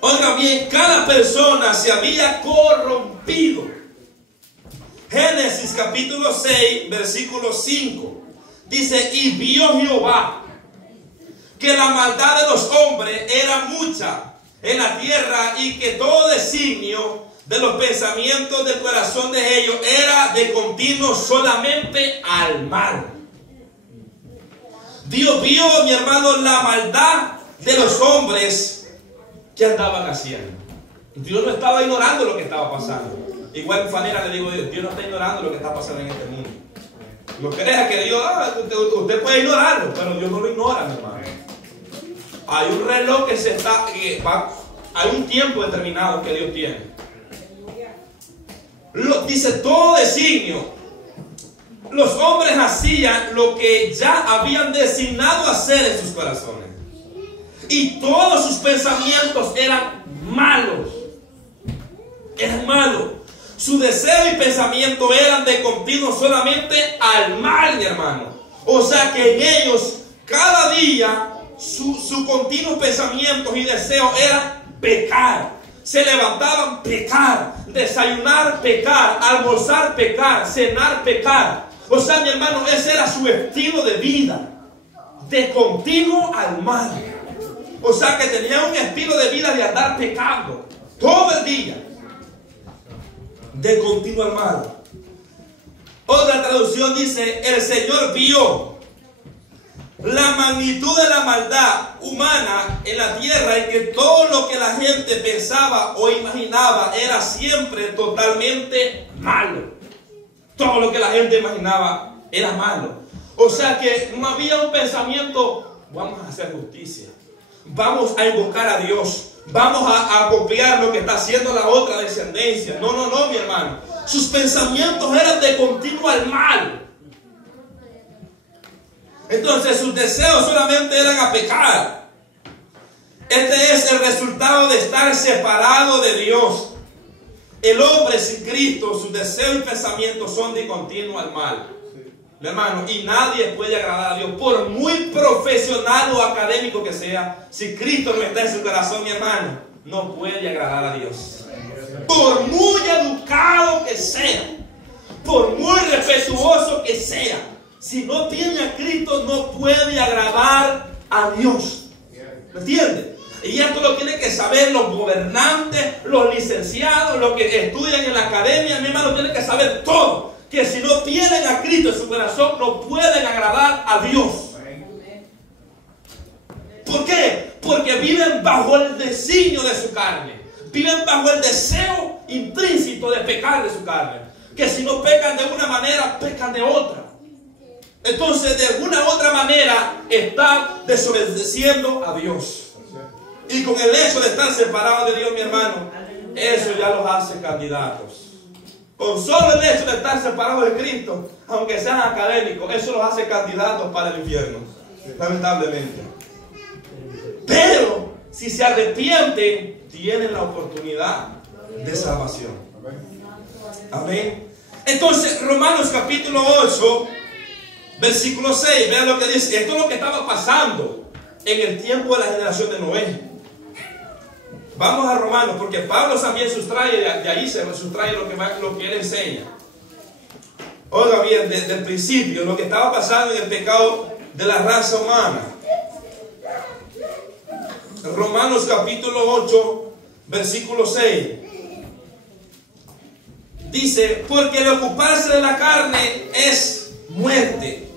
Oiga bien, cada persona se había corrompido. Génesis capítulo 6, versículo 5. Dice, y vio Jehová que la maldad de los hombres era mucha en la tierra, y que todo designio de los pensamientos del corazón de ellos era de continuo solamente al mal. Dios vio, mi hermano, la maldad de los hombres que andaban haciendo. Dios no estaba ignorando lo que estaba pasando. Igual manera le digo, Dios no está ignorando lo que está pasando en este mundo. No crea que Dios, usted puede ignorarlo, pero Dios no lo ignora, mi hermano. Hay un reloj hay un tiempo determinado que Dios tiene. Dice todo designio. Los hombres hacían lo que ya habían designado hacer en sus corazones. Y todos sus pensamientos eran malos. Eran malos. Su deseo y pensamiento eran de continuo solamente al mal, mi hermano. O sea que en ellos, cada día, su continuo pensamientos y deseos eran pecar. Se levantaban, pecar. Desayunar, pecar. Almorzar, pecar. Cenar, pecar. O sea, mi hermano, ese era su estilo de vida. De continuo al mal. O sea que tenía un estilo de vida de andar pecando todo el día. De continuo al mal. Otra traducción dice: el Señor vio la magnitud de la maldad humana en la tierra, y que todo lo que la gente pensaba o imaginaba era siempre totalmente malo. Todo lo que la gente imaginaba era malo. O sea que no había un pensamiento: vamos a hacer justicia, vamos a invocar a Dios, vamos a copiar lo que está haciendo la otra descendencia. No, mi hermano. Sus pensamientos eran de continuo al mal. Entonces sus deseos solamente eran a pecar. Este es el resultado de estar separado de Dios. El hombre sin Cristo, sus deseos y pensamientos son de continuo al mal. Mi hermano, y nadie puede agradar a Dios, por muy profesional o académico que sea. Si Cristo no está en su corazón, mi hermano, no puede agradar a Dios. Por muy educado que sea, por muy respetuoso que sea, si no tiene a Cristo, no puede agradar a Dios. ¿Me entiende? Y esto lo tienen que saber los gobernantes, los licenciados, los que estudian en la academia. Mi hermano, tienen que saber todo. Que si no tienen a Cristo en su corazón, no pueden agradar a Dios. ¿Por qué? Porque viven bajo el designio de su carne. Viven bajo el deseo intrínseco de pecar de su carne. Que si no pecan de una manera, pecan de otra. Entonces, de alguna u otra manera, están desobedeciendo a Dios. Y con el hecho de estar separados de Dios, mi hermano, eso ya los hace candidatos. Con solo el hecho de estar separados de Cristo, aunque sean académicos, eso los hace candidatos para el infierno, lamentablemente. Pero si se arrepienten, tienen la oportunidad de salvación. Amén. Entonces, Romanos capítulo 8, versículo 6, vean lo que dice. Esto es lo que estaba pasando en el tiempo de la generación de Noé. Vamos a Romanos, porque Pablo también sustrae, de ahí se sustrae lo que él enseña. Oiga bien, desde el principio, lo que estaba pasando en el pecado de la raza humana. Romanos capítulo 8, versículo 6. Dice: porque el ocuparse de la carne es muerte,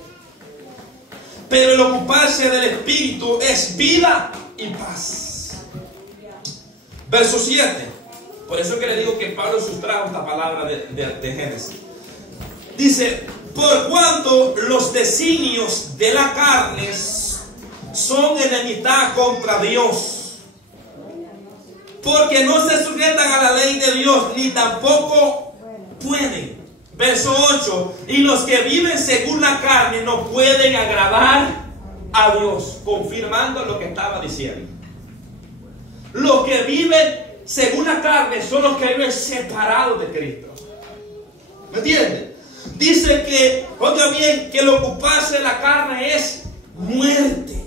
pero el ocuparse del espíritu es vida y paz. Verso 7. Por eso que le digo que Pablo sustrajo esta palabra de Génesis. Dice: por cuanto los designios de la carne son enemistad contra Dios, porque no se sujetan a la ley de Dios, ni tampoco pueden. Verso 8. Y los que viven según la carne no pueden agradar a Dios, confirmando lo que estaba diciendo. Los que viven según la carne son los que viven separados de Cristo. ¿Me entienden? Dice que, oiga bien, que el ocuparse de la carne es muerte,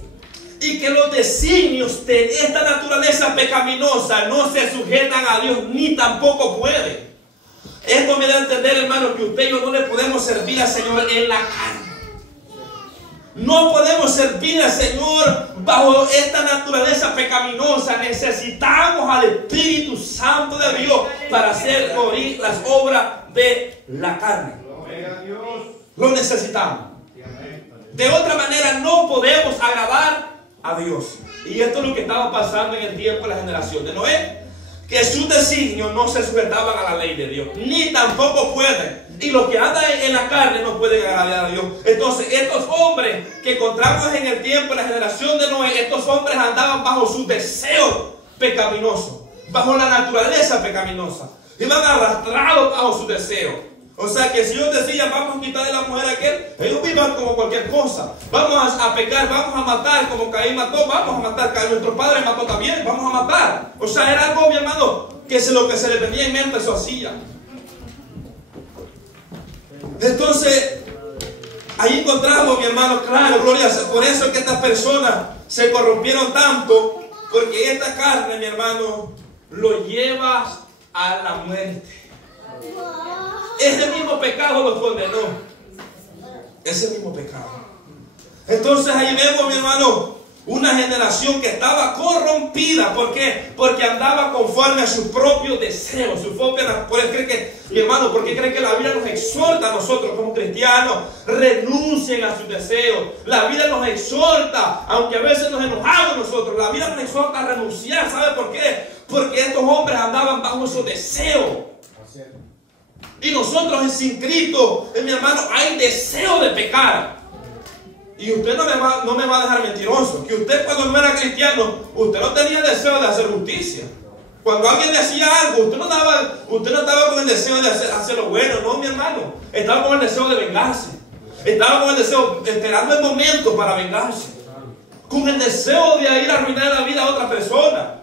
y que los designios de esta naturaleza pecaminosa no se sujetan a Dios, ni tampoco pueden. Esto me da a entender, hermano, que usted y yo no le podemos servir al Señor en la carne. No podemos servir al Señor bajo esta naturaleza pecaminosa. Necesitamos al Espíritu Santo de Dios para hacer morir las obras de la carne. Lo necesitamos. De otra manera no podemos agradar a Dios. Y esto es lo que estaba pasando en el tiempo de la generación de Noé. que sus designios no se sujetaban a la ley de Dios, ni tampoco pueden. Y los que andan en la carne no pueden agradar a Dios. Entonces, estos hombres que encontramos en el tiempo, en la generación de Noé, estos hombres andaban bajo sus deseos pecaminosos, bajo la naturaleza pecaminosa. Iban arrastrados bajo sus deseos. O sea que si ellos decían, vamos a quitar de la mujer a aquel, ellos vivan como cualquier cosa. Vamos a pecar, vamos a matar como Caín mató, vamos a matar, nuestro padre mató también, vamos a matar. O sea, era algo, mi hermano, que lo que se le venía en mente, eso hacía. Entonces, ahí encontramos, mi hermano, claro, gloria a Dios. Por eso es que estas personas se corrompieron tanto, porque esta carne, mi hermano, lo lleva a la muerte. Ese mismo pecado los condenó. Ese mismo pecado. Entonces ahí vemos, mi hermano, una generación que estaba corrompida. ¿Por qué? Porque andaba conforme a sus propios deseos, su propia. Por eso cree que, mi hermano, porque cree que la Biblia nos exhorta a nosotros como cristianos, renuncien a sus deseos. La Biblia nos exhorta, aunque a veces nos enojamos nosotros, la Biblia nos exhorta a renunciar. ¿Sabe por qué? Porque estos hombres andaban bajo esos deseos. Y nosotros sin Cristo, mi hermano, hay deseo de pecar. Y usted no me va a dejar mentiroso. Que usted cuando no era cristiano, usted no tenía deseo de hacer justicia. Cuando alguien decía algo, usted no estaba con el deseo de hacer lo bueno. No, mi hermano. Estaba con el deseo de vengarse. Estaba con el deseo, esperando el momento para vengarse. Con el deseo de ir a arruinar la vida a otra persona.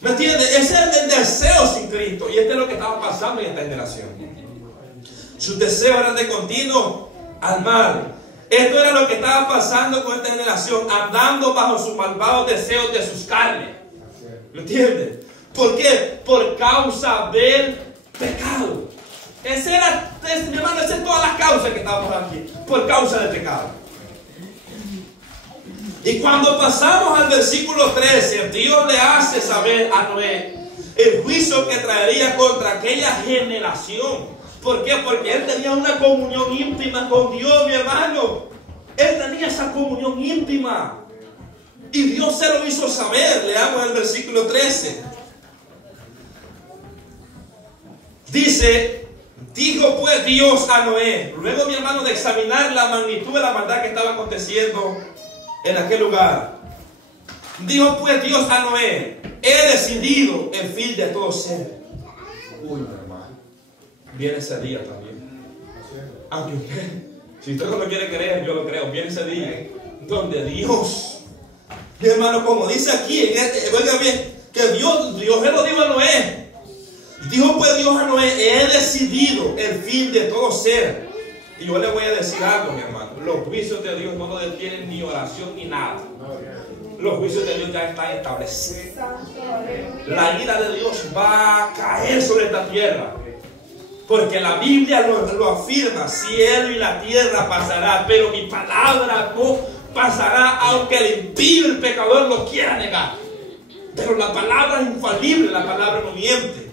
¿Me entiende? Ese es el deseo sin Cristo. Y esto es lo que estaba pasando en esta generación. Sus deseos eran de continuo al mal. Esto era lo que estaba pasando con esta generación, andando bajo sus malvados deseos de sus carnes. ¿Me entiende? ¿Por qué? Por causa del pecado. Mi hermano, esa es toda la causa que estamos aquí. Por causa del pecado. Y cuando pasamos al versículo 13, Dios le hace saber a Noé el juicio que traería contra aquella generación. ¿Por qué? Porque él tenía una comunión íntima con Dios, mi hermano. Él tenía esa comunión íntima. Y Dios se lo hizo saber. Leamos el versículo 13. Dice, dijo pues Dios a Noé. Luego, mi hermano, de examinar la magnitud de la maldad que estaba aconteciendo en aquel lugar. Dijo pues Dios a Noé, he decidido el fin de todo ser. Uy, mi hermano. Viene ese día también. Aunque usted, si usted no lo quiere creer, yo lo creo. Viene ese día donde Dios, mi hermano, como dice aquí, oiga bien, que Dios se lo dijo a Noé. Dijo pues Dios a Noé, he decidido el fin de todo ser. Y yo le voy a decir algo, mi hermano. Los juicios de Dios no lo detienen ni oración ni nada. Los juicios de Dios ya están establecidos. La ira de Dios va a caer sobre esta tierra. Porque la Biblia lo afirma, cielo y la tierra pasará, pero mi palabra no pasará, aunque el impío, el pecador lo quiera negar. Pero la palabra es infalible, la palabra no miente.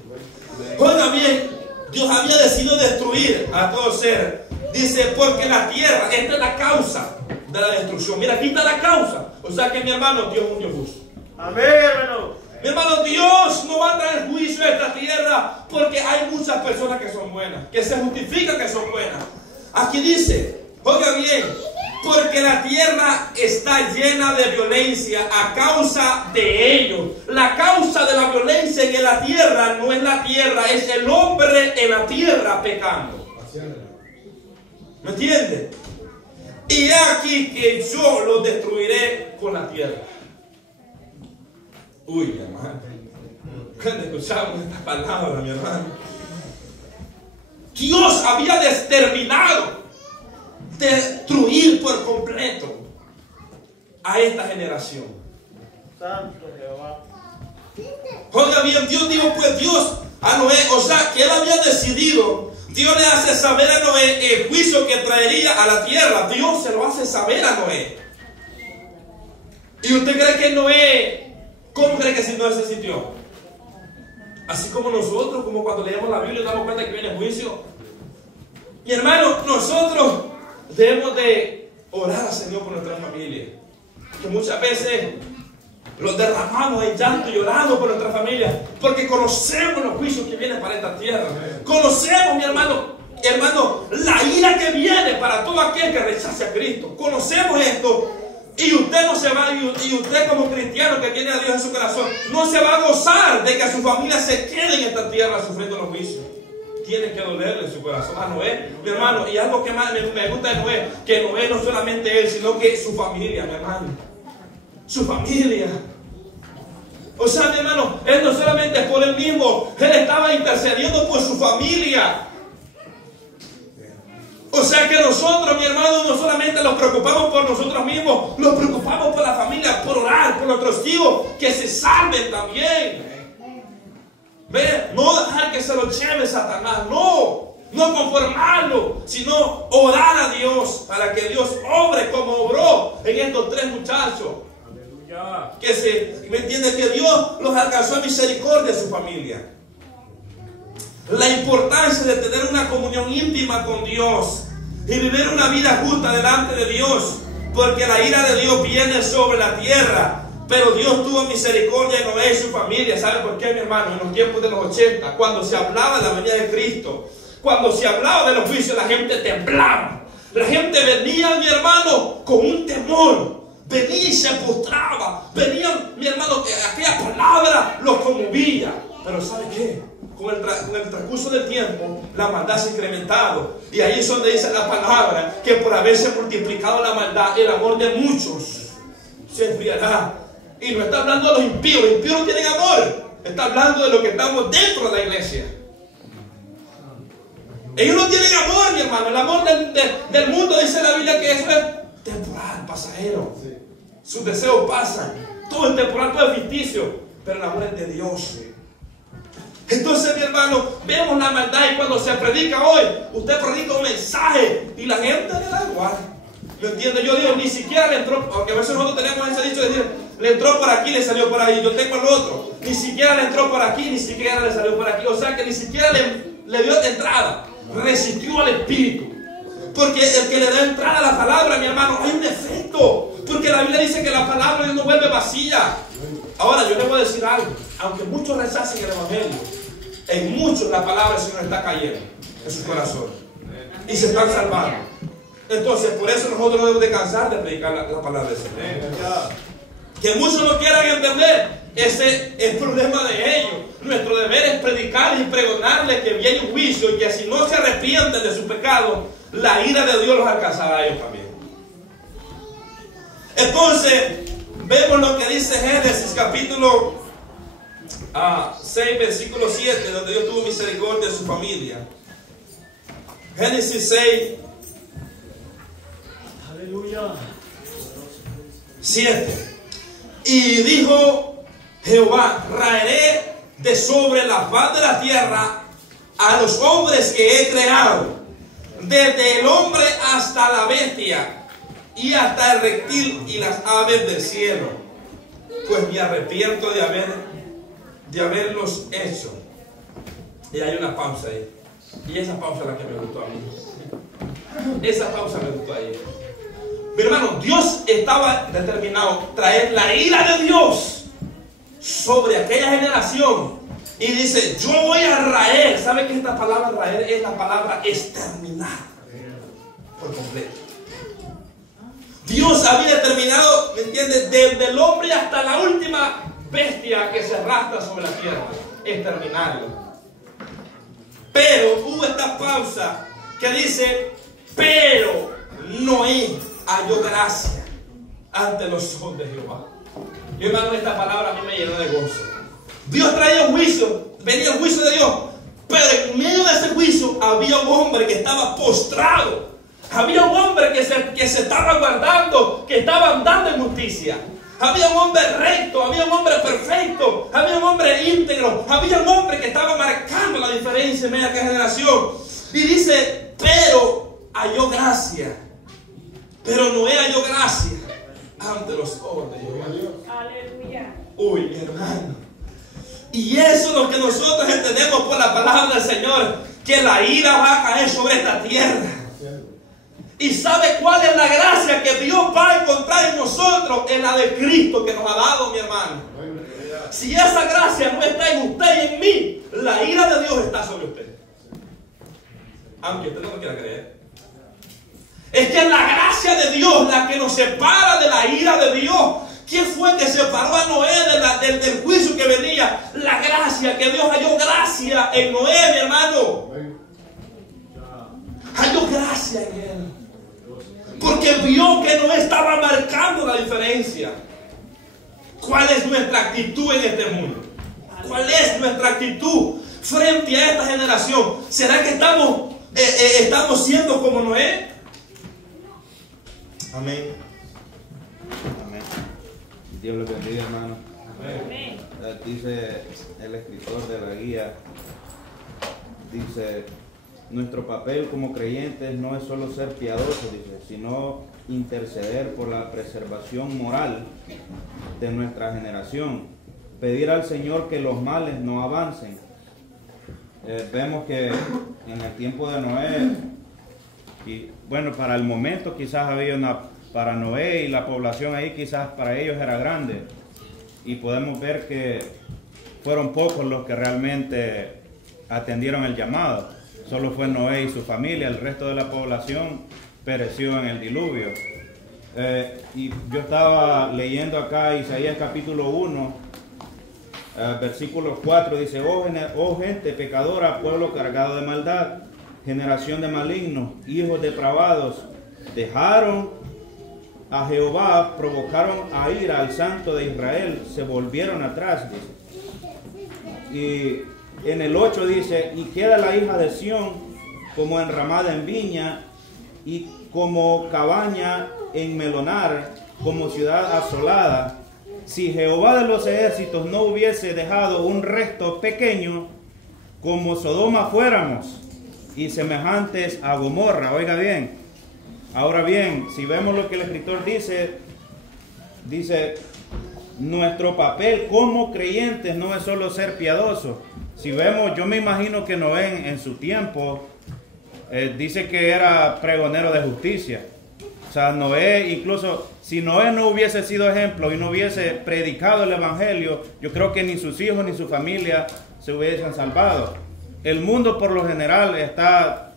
Oiga bien, Dios había decidido destruir a todo ser. Dice, porque la tierra, esta es la causa de la destrucción. Mira, aquí está la causa. O sea que, mi hermano, Dios es un Dios justo. Amén, hermano. Mi hermano, Dios no va a traer juicio a esta tierra porque hay muchas personas que son buenas, que se justifican que son buenas. Aquí dice, oiga bien, porque la tierra está llena de violencia a causa de ellos. La causa de la violencia en la tierra no es la tierra, es el hombre en la tierra pecando. ¿Me entiende? Y aquí que yo los destruiré con la tierra. Uy, mi hermano, cuando escuchamos esta palabra, mi hermano, Dios había determinado destruir por completo a esta generación. Santo Jehová. Oiga bien, Dios dijo pues Dios a Noé, o sea que él había decidido. Dios le hace saber a Noé el juicio que traería a la tierra. Dios se lo hace saber a Noé. ¿Y usted cree que Noé, cómo cree que si Noé se sintió? Así como nosotros, como cuando leemos la Biblia y damos cuenta que viene juicio. Mi hermano, nosotros debemos de orar al Señor por nuestra familia. Que muchas veces los derramamos en llanto y llorando por nuestra familia, porque conocemos los juicios que vienen para esta tierra. Conocemos, mi hermano, la ira que viene para todo aquel que rechace a Cristo. Conocemos esto. Y usted no se va, y usted como cristiano que tiene a Dios en su corazón, no se va a gozar de que su familia se quede en esta tierra sufriendo los juicios. Tiene que dolerle en su corazón a Noé, mi hermano. Y algo que más me gusta de Noé, que Noé no solamente él, sino que su familia, mi hermano. Su familia. O sea, mi hermano, él no solamente por él mismo, él estaba intercediendo por su familia. O sea que nosotros, mi hermano, no solamente nos preocupamos por nosotros mismos, nos preocupamos por la familia, por orar por nuestros hijos, que se salven también. ¿Ve? No dejar que se lo lleve Satanás, no conformarlo, sino orar a Dios para que Dios obre como obró en estos 3 muchachos. Aleluya. ¿Me entiende? Que Dios los alcanzó en misericordia a su familia. La importancia de tener una comunión íntima con Dios y vivir una vida justa delante de Dios, porque la ira de Dios viene sobre la tierra, pero Dios tuvo misericordia de Noé y su familia. ¿Sabe por qué, mi hermano? En los tiempos de los 80, cuando se hablaba de la venida de Cristo, cuando se hablaba de los juicios, la gente temblaba. La gente venía, mi hermano, con un temor. Venía y se postraba. Venía, mi hermano, aquella palabra los conmovía. Pero ¿sabe qué? Con el transcurso del tiempo, la maldad se ha incrementado. Y ahí es donde dice la palabra que por haberse multiplicado la maldad, el amor de muchos se enfriará. Y no está hablando de los impíos. Los impíos no tienen amor. Está hablando de los que estamos dentro de la iglesia. Ellos no tienen amor, mi hermano. El amor del mundo, dice la Biblia, que eso es temporal, pasajero. Sus deseos pasan. Todo es temporal, todo es ficticio. Pero el amor es de Dios. Entonces, mi hermano, vemos la maldad. Y cuando se predica hoy, usted predica un mensaje y la gente le da igual. ¿Me entiende? Yo digo, ni siquiera le entró, porque a veces nosotros tenemos ese dicho de decir, le entró por aquí, le salió por ahí. Yo tengo el otro, ni siquiera le entró por aquí, ni siquiera le salió por aquí. O sea que ni siquiera le dio de entrada, resistió al Espíritu. Porque el que le da entrada a la palabra, mi hermano, hay un efecto. Porque la Biblia dice que la palabra no vuelve vacía. Ahora yo le voy a decir algo. Aunque muchos rechacen el Evangelio, en muchos la palabra del Señor está cayendo en su corazón y se están salvando. Entonces por eso nosotros no debemos de cansar de predicar la palabra del Señor. Que muchos no quieran entender, ese es el problema de ellos. Nuestro deber es predicar y pregonarles que viene un juicio y que si no se arrepienten de su pecado, la ira de Dios los alcanzará a ellos también. Entonces vemos lo que dice Génesis capítulo 6, versículo 7, donde Dios tuvo misericordia de su familia. Génesis 6, aleluya, 7. Y dijo Jehová: raeré de sobre la faz de la tierra a los hombres que he creado, desde el hombre hasta la bestia, y hasta el reptil y las aves del cielo, pues me arrepiento de haberlos hecho. Y hay una pausa ahí. Y esa pausa es la que me gustó a mí. Esa pausa me gustó ahí. Mi hermano, Dios estaba determinado a traer la ira de Dios sobre aquella generación. Y dice, yo voy a raer. ¿Sabe que esta palabra raer es la palabra exterminar por completo? Dios había determinado, ¿me entiendes?, desde el hombre hasta la última bestia que se arrastra sobre la tierra, exterminarlo. Pero hubo esta pausa que dice, pero Noé halló gracia ante los ojos de Jehová. Y hermano, esta palabra a mí me llenó de gozo. Dios traía un juicio, venía el juicio de Dios, pero en medio de ese juicio había un hombre que estaba postrado. Había un hombre que se estaba guardando, que estaba andando en justicia. Había un hombre recto, había un hombre perfecto, había un hombre íntegro, había un hombre que estaba marcando la diferencia en medio de aquella generación. Y dice, pero halló gracia. Pero Noé halló gracia ante los ojos de Jehová. Aleluya. Uy, hermano. Y eso es lo que nosotros entendemos por la palabra del Señor, que la ira va a caer sobre esta tierra. ¿Y sabe cuál es la gracia que Dios va a encontrar en nosotros? nosotros es la de Cristo que nos ha dado, mi hermano. Si esa gracia no está en usted y en mí, la ira de Dios está sobre usted. Aunque usted no lo quiera creer. Es que es la gracia de Dios la que nos separa de la ira de Dios. ¿Quién fue que separó a Noé del juicio que venía? La gracia, que Dios halló gracia en Noé, mi hermano. Halló gracia en él. Porque vio que Noé estaba marcando la diferencia. ¿Cuál es nuestra actitud en este mundo? ¿Cuál es nuestra actitud frente a esta generación? ¿Será que estamos siendo como Noé? Amén. Amén. Dios los bendiga, hermano. Amén. Dice el escritor de la guía, dice, nuestro papel como creyentes no es solo ser piadosos, dice, sino interceder por la preservación moral de nuestra generación, pedir al Señor que los males no avancen. Vemos que en el tiempo de Noé, y bueno, para el momento quizás había para Noé y la población ahí quizás para ellos era grande, y podemos ver que fueron pocos los que realmente atendieron el llamado. Solo fue Noé y su familia, el resto de la población pereció en el diluvio. Y yo estaba leyendo acá Isaías capítulo 1, versículo 4, dice, oh gente pecadora, pueblo cargado de maldad, generación de malignos, hijos depravados, dejaron a Jehová, provocaron a ira al Santo de Israel, se volvieron atrás, dice. Y en el 8 dice, y queda la hija de Sión como enramada en viña y como cabaña en melonar, como ciudad asolada. Si Jehová de los ejércitos no hubiese dejado un resto pequeño, como Sodoma fuéramos, y semejantes a Gomorra. Oiga bien. Ahora bien, si vemos lo que el escritor dice, nuestro papel como creyentes no es solo ser piadosos. Si vemos, yo me imagino que Noé en su tiempo dice que era pregonero de justicia. O sea, Noé, incluso si Noé no hubiese sido ejemplo y no hubiese predicado el evangelio, yo creo que ni sus hijos ni su familia se hubiesen salvado. El mundo por lo general está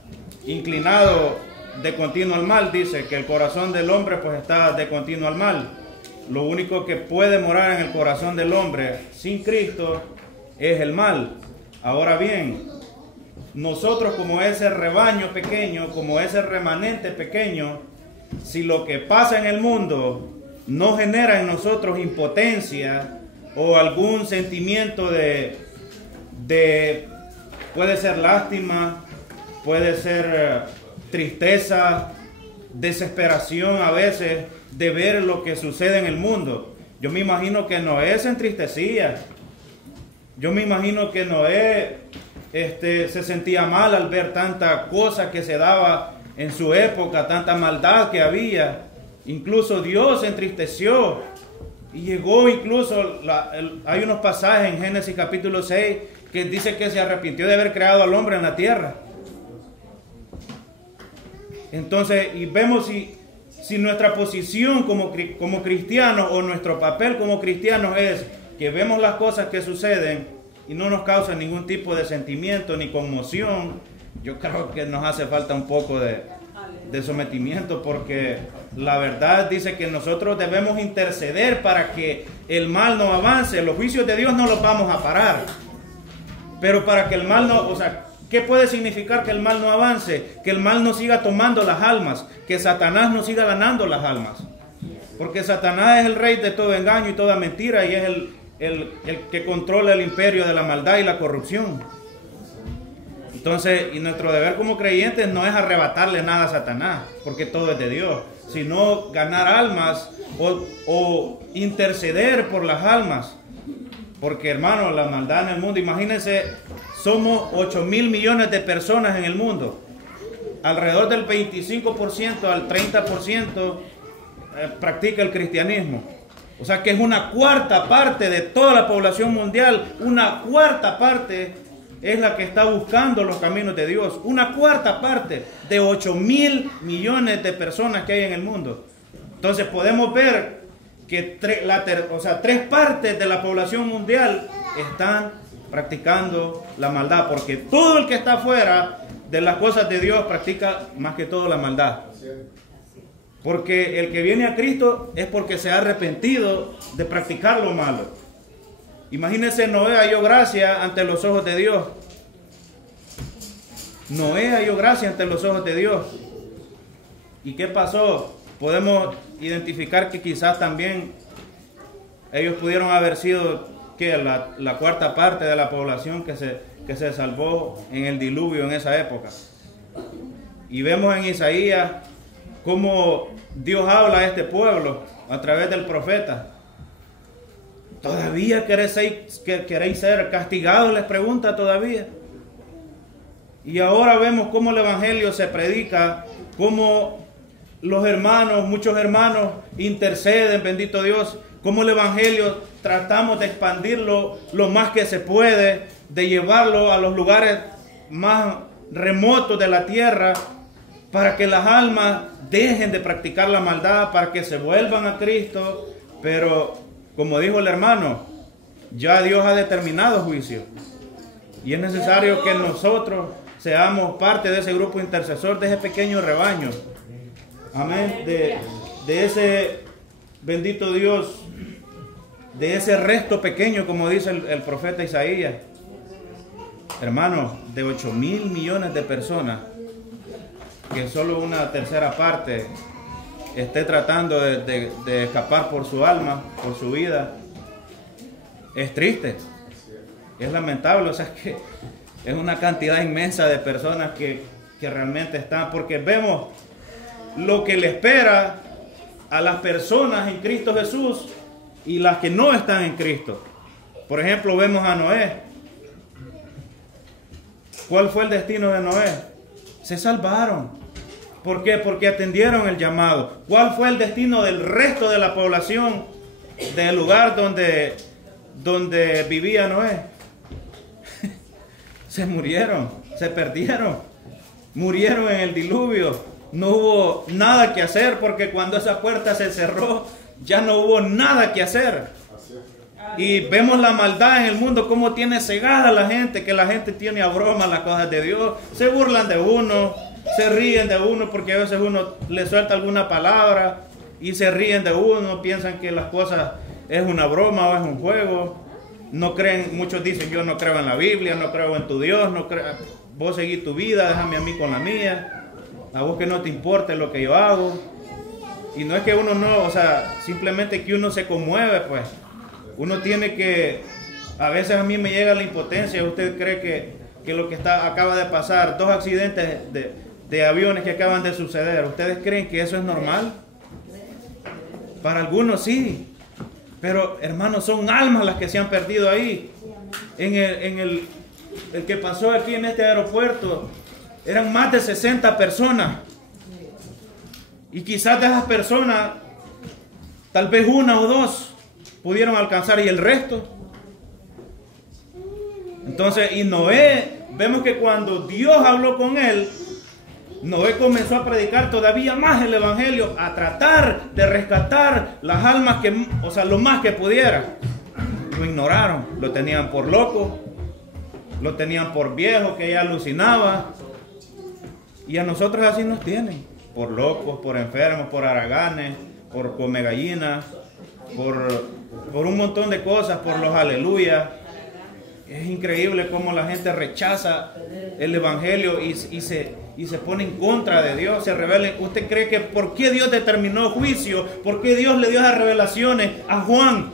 inclinado de continuo al mal, dice que el corazón del hombre pues está de continuo al mal. Lo único que puede morar en el corazón del hombre sin Cristo es el mal. Ahora bien, nosotros como ese rebaño pequeño, como ese remanente pequeño, si lo que pasa en el mundo no genera en nosotros impotencia o algún sentimiento de puede ser lástima, puede ser tristeza, desesperación a veces de ver lo que sucede en el mundo. Yo me imagino que Noé se entristecía. Yo me imagino que Noé se sentía mal al ver tanta cosa que se daba en su época, tanta maldad que había. Incluso Dios se entristeció y llegó incluso, hay unos pasajes en Génesis capítulo 6 que dice que se arrepintió de haber creado al hombre en la tierra. Entonces, y vemos si nuestra posición como cristianos o nuestro papel como cristianos es que vemos las cosas que suceden y no nos causan ningún tipo de sentimiento ni conmoción, yo creo que nos hace falta un poco de sometimiento, porque la verdad dice que nosotros debemos interceder para que el mal no avance. Los juicios de Dios no los vamos a parar, pero para que el mal no, o sea, ¿qué puede significar que el mal no avance? Que el mal no siga tomando las almas, que Satanás no siga ganando las almas. Porque Satanás es el rey de todo engaño y toda mentira, y es el que controla el imperio de la maldad y la corrupción. Entonces, y nuestro deber como creyentes no es arrebatarle nada a Satanás, porque todo es de Dios, sino ganar almas o interceder por las almas. Porque, hermano, la maldad en el mundo, imagínense, somos 8.000 millones de personas en el mundo. Alrededor del 25% al 30% practica el cristianismo. O sea que es una cuarta parte de toda la población mundial. Una cuarta parte es la que está buscando los caminos de Dios. Una cuarta parte de 8.000 millones de personas que hay en el mundo. Entonces podemos ver que tres partes de la población mundial están practicando la maldad, porque todo el que está fuera de las cosas de Dios practica más que todo la maldad. Porque el que viene a Cristo es porque se ha arrepentido de practicar lo malo. Imagínense, Noé halló gracia ante los ojos de Dios. Noé halló gracia ante los ojos de Dios. ¿Y qué pasó? Podemos identificar que quizás también ellos pudieron haber sido la cuarta parte de la población que se salvó en el diluvio en esa época. Y vemos en Isaías cómo Dios habla a este pueblo a través del profeta. ¿Todavía queréis ser castigados? Les pregunta todavía. Y ahora vemos cómo el evangelio se predica, cómo los hermanos, muchos hermanos interceden, bendito Dios, cómo el evangelio tratamos de expandirlo lo más que se puede, de llevarlo a los lugares más remotos de la tierra, para que las almas dejen de practicar la maldad, para que se vuelvan a Cristo. Pero, como dijo el hermano, ya Dios ha determinado juicio. Y es necesario que nosotros seamos parte de ese grupo intercesor, de ese pequeño rebaño. Amén. De ese bendito Dios, de ese resto pequeño, como dice el profeta Isaías. Hermanos, de 8,000 millones de personas, que solo una tercera parte esté tratando de escapar por su alma, por su vida, es triste, es lamentable. O sea, que es una cantidad inmensa de personas que realmente están, porque vemos lo que le espera a las personas en Cristo Jesús y las que no están en Cristo. Por ejemplo, vemos a Noé. ¿Cuál fue el destino de Noé? Se salvaron. ¿Por qué? Porque atendieron el llamado. ¿Cuál fue el destino del resto de la población del lugar donde vivía Noé? Se murieron, se perdieron, murieron en el diluvio. No hubo nada que hacer, porque cuando esa puerta se cerró, ya no hubo nada que hacer. Y vemos la maldad en el mundo, cómo tiene cegada a la gente, que la gente tiene a broma las cosas de Dios. Se burlan de uno, se ríen de uno, porque a veces uno le suelta alguna palabra y se ríen de uno, piensan que las cosas es una broma o es un juego. No creen, muchos dicen: yo no creo en la Biblia, no creo en tu Dios, no creo, vos seguís tu vida, déjame a mí con la mía. A vos que no te importe lo que yo hago. Y no es que uno no, o sea, simplemente que uno se conmueve, pues. Uno tiene que, a veces a mí me llega la impotencia. ¿Usted cree que lo que acaba de pasar, 2 accidentes de aviones que acaban de suceder, ustedes creen que eso es normal? Para algunos sí, pero hermanos, son almas las que se han perdido ahí. El que pasó aquí en este aeropuerto, eran más de 60 personas. Y quizás de esas personas, tal vez 1 o 2 pudieron alcanzar, y el resto. Entonces, y Noé, vemos que cuando Dios habló con él, Noé comenzó a predicar todavía más el evangelio, a tratar de rescatar las almas, lo más que pudiera. Lo ignoraron, lo tenían por loco, lo tenían por viejo que ya alucinaba. Y a nosotros así nos tienen, por locos, por enfermos, por haraganes, por come gallinas, por un montón de cosas, por los aleluyas. Es increíble cómo la gente rechaza el evangelio y se pone en contra de Dios, se rebelen. ¿Usted cree que por qué Dios determinó juicio? ¿Por qué Dios le dio esas revelaciones a Juan?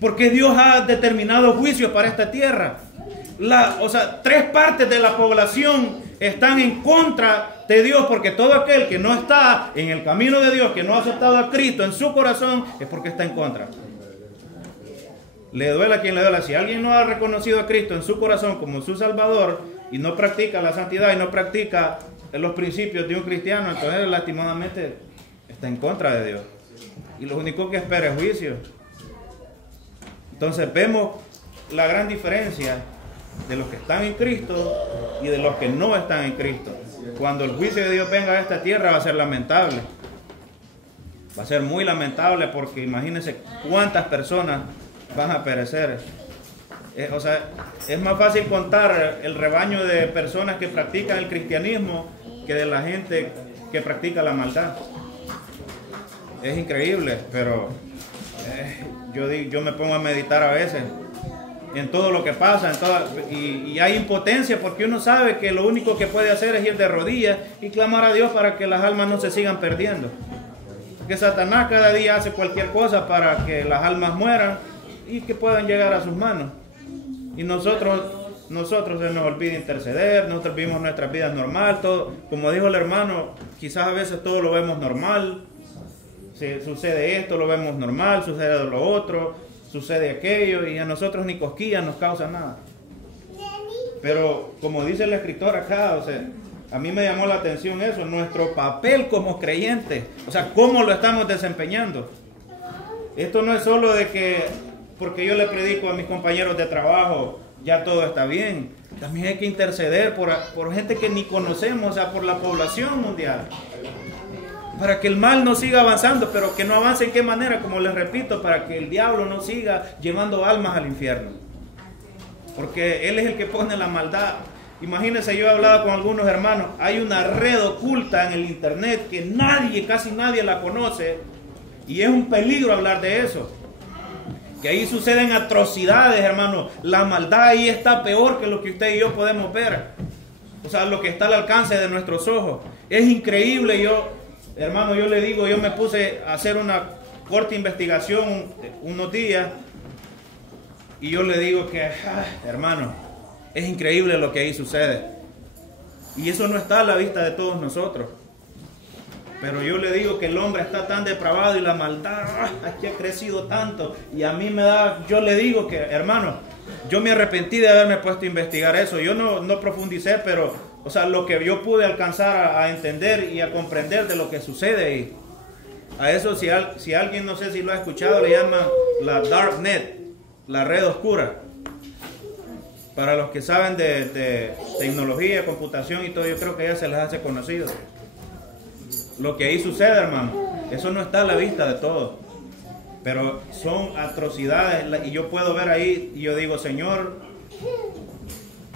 ¿Por qué Dios ha determinado juicio para esta tierra? 3 partes de la población están en contra de Dios, porque todo aquel que no está en el camino de Dios, que no ha aceptado a Cristo en su corazón, es porque está en contra. Le duela a quien le duela. Si alguien no ha reconocido a Cristo en su corazón como su Salvador y no practica la santidad y no practica los principios de un cristiano, entonces lastimadamente está en contra de Dios. Y lo único que espera es juicio. Entonces vemos la gran diferencia de los que están en Cristo y de los que no están en Cristo. Cuando el juicio de Dios venga a esta tierra va a ser lamentable. Va a ser muy lamentable porque imagínense cuántas personas van a perecer. O sea, es más fácil contar el rebaño de personas que practican el cristianismo que de la gente que practica la maldad. Es increíble, pero yo me pongo a meditar a veces en todo lo que pasa, y hay impotencia porque uno sabe que lo único que puede hacer es ir de rodillas y clamar a Dios para que las almas no se sigan perdiendo. Que Satanás cada día hace cualquier cosa para que las almas mueran y que puedan llegar a sus manos. Y nosotros se nos olvida interceder, nosotros vivimos nuestras vidas normal, todo, como dijo el hermano, quizás a veces todo lo vemos normal, sucede esto, lo vemos normal, sucede lo otro, sucede aquello, y a nosotros ni cosquillas nos causa nada. Pero como dice el escritor acá, o sea, a mí me llamó la atención eso, nuestro papel como creyentes, o sea, cómo lo estamos desempeñando. Esto no es solo de que porque yo le predico a mis compañeros de trabajo, ya todo está bien. También hay que interceder por gente que ni conocemos, o sea, por la población mundial. Para que el mal no siga avanzando, pero que no avance en qué manera, como les repito, para que el diablo no siga llevando almas al infierno. Porque él es el que pone la maldad. Imagínense, yo he hablado con algunos hermanos, hay una red oculta en el internet que casi nadie la conoce, y es un peligro hablar de eso. Que ahí suceden atrocidades, hermano. La maldad ahí está peor que lo que usted y yo podemos ver. O sea, lo que está al alcance de nuestros ojos. Es increíble. Hermano, yo le digo, yo me puse a hacer una corta investigación unos días. Y yo le digo que, hermano, es increíble lo que ahí sucede. Y eso no está a la vista de todos nosotros. Pero yo le digo que el hombre está tan depravado y la maldad aquí ha crecido tanto. Y a mí yo le digo que, hermano, yo me arrepentí de haberme puesto a investigar eso. Yo no profundicé, pero, o sea, lo que yo pude alcanzar a entender y a comprender de lo que sucede ahí. A eso, si alguien, no sé si lo ha escuchado, le llaman la Darknet, la red oscura. Para los que saben de tecnología, computación y todo, yo creo que ya se les hace conocido. Lo que ahí sucede, hermano, eso no está a la vista de todos, pero son atrocidades, y yo puedo ver ahí, y yo digo, Señor,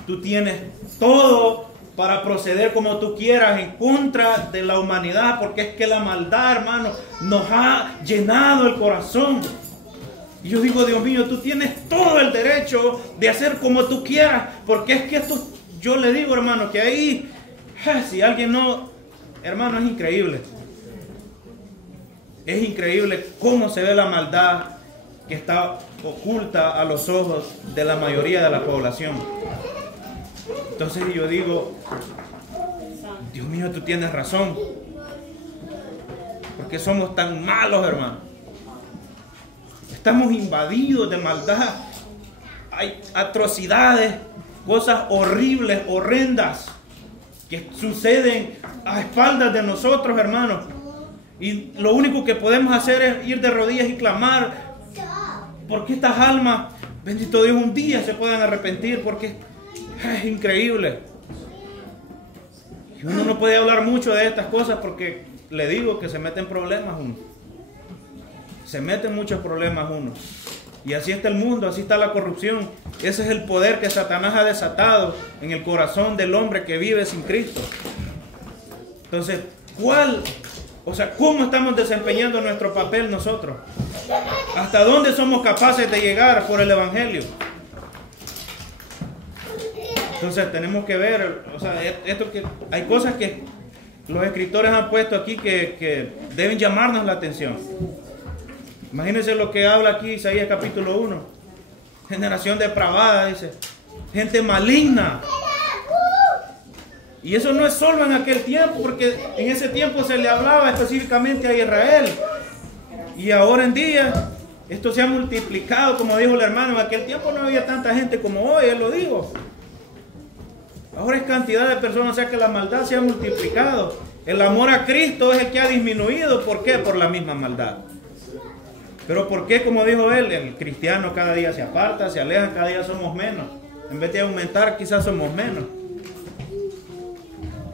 tú tienes todo para proceder como tú quieras en contra de la humanidad, porque es que la maldad, hermano, nos ha llenado el corazón. Y yo digo, Dios mío, tú tienes todo el derecho de hacer como tú quieras, porque es que esto, yo le digo, hermano, que ahí, si alguien no... Hermano, es increíble. Es increíble cómo se ve la maldad que está oculta a los ojos de la mayoría de la población. Entonces yo digo, Dios mío, tú tienes razón. ¿Por qué somos tan malos, hermano? Estamos invadidos de maldad. Hay atrocidades, cosas horribles, horrendas, que suceden a espaldas de nosotros, hermanos. Y lo único que podemos hacer es ir de rodillas y clamar porque estas almas, bendito Dios, un día se puedan arrepentir, porque es increíble. Y uno no puede hablar mucho de estas cosas porque le digo que se meten problemas uno. Se meten muchos problemas uno. Y así está el mundo, así está la corrupción. Ese es el poder que Satanás ha desatado en el corazón del hombre que vive sin Cristo. Entonces, ¿cómo estamos desempeñando nuestro papel nosotros? ¿Hasta dónde somos capaces de llegar por el Evangelio? Entonces tenemos que ver, hay cosas que los escritores han puesto aquí que deben llamarnos la atención. Imagínense lo que habla aquí Isaías capítulo 1. Generación depravada, dice. Gente maligna. Y eso no es solo en aquel tiempo, porque en ese tiempo se le hablaba específicamente a Israel. Y ahora en día, esto se ha multiplicado, como dijo el hermano. En aquel tiempo no había tanta gente como hoy, él lo dijo. Ahora es cantidad de personas, o sea que la maldad se ha multiplicado. El amor a Cristo es el que ha disminuido. ¿Por qué? Por la misma maldad. Pero ¿por qué? Como dijo él, el cristiano cada día se aparta, se aleja, cada día somos menos. En vez de aumentar, quizás somos menos.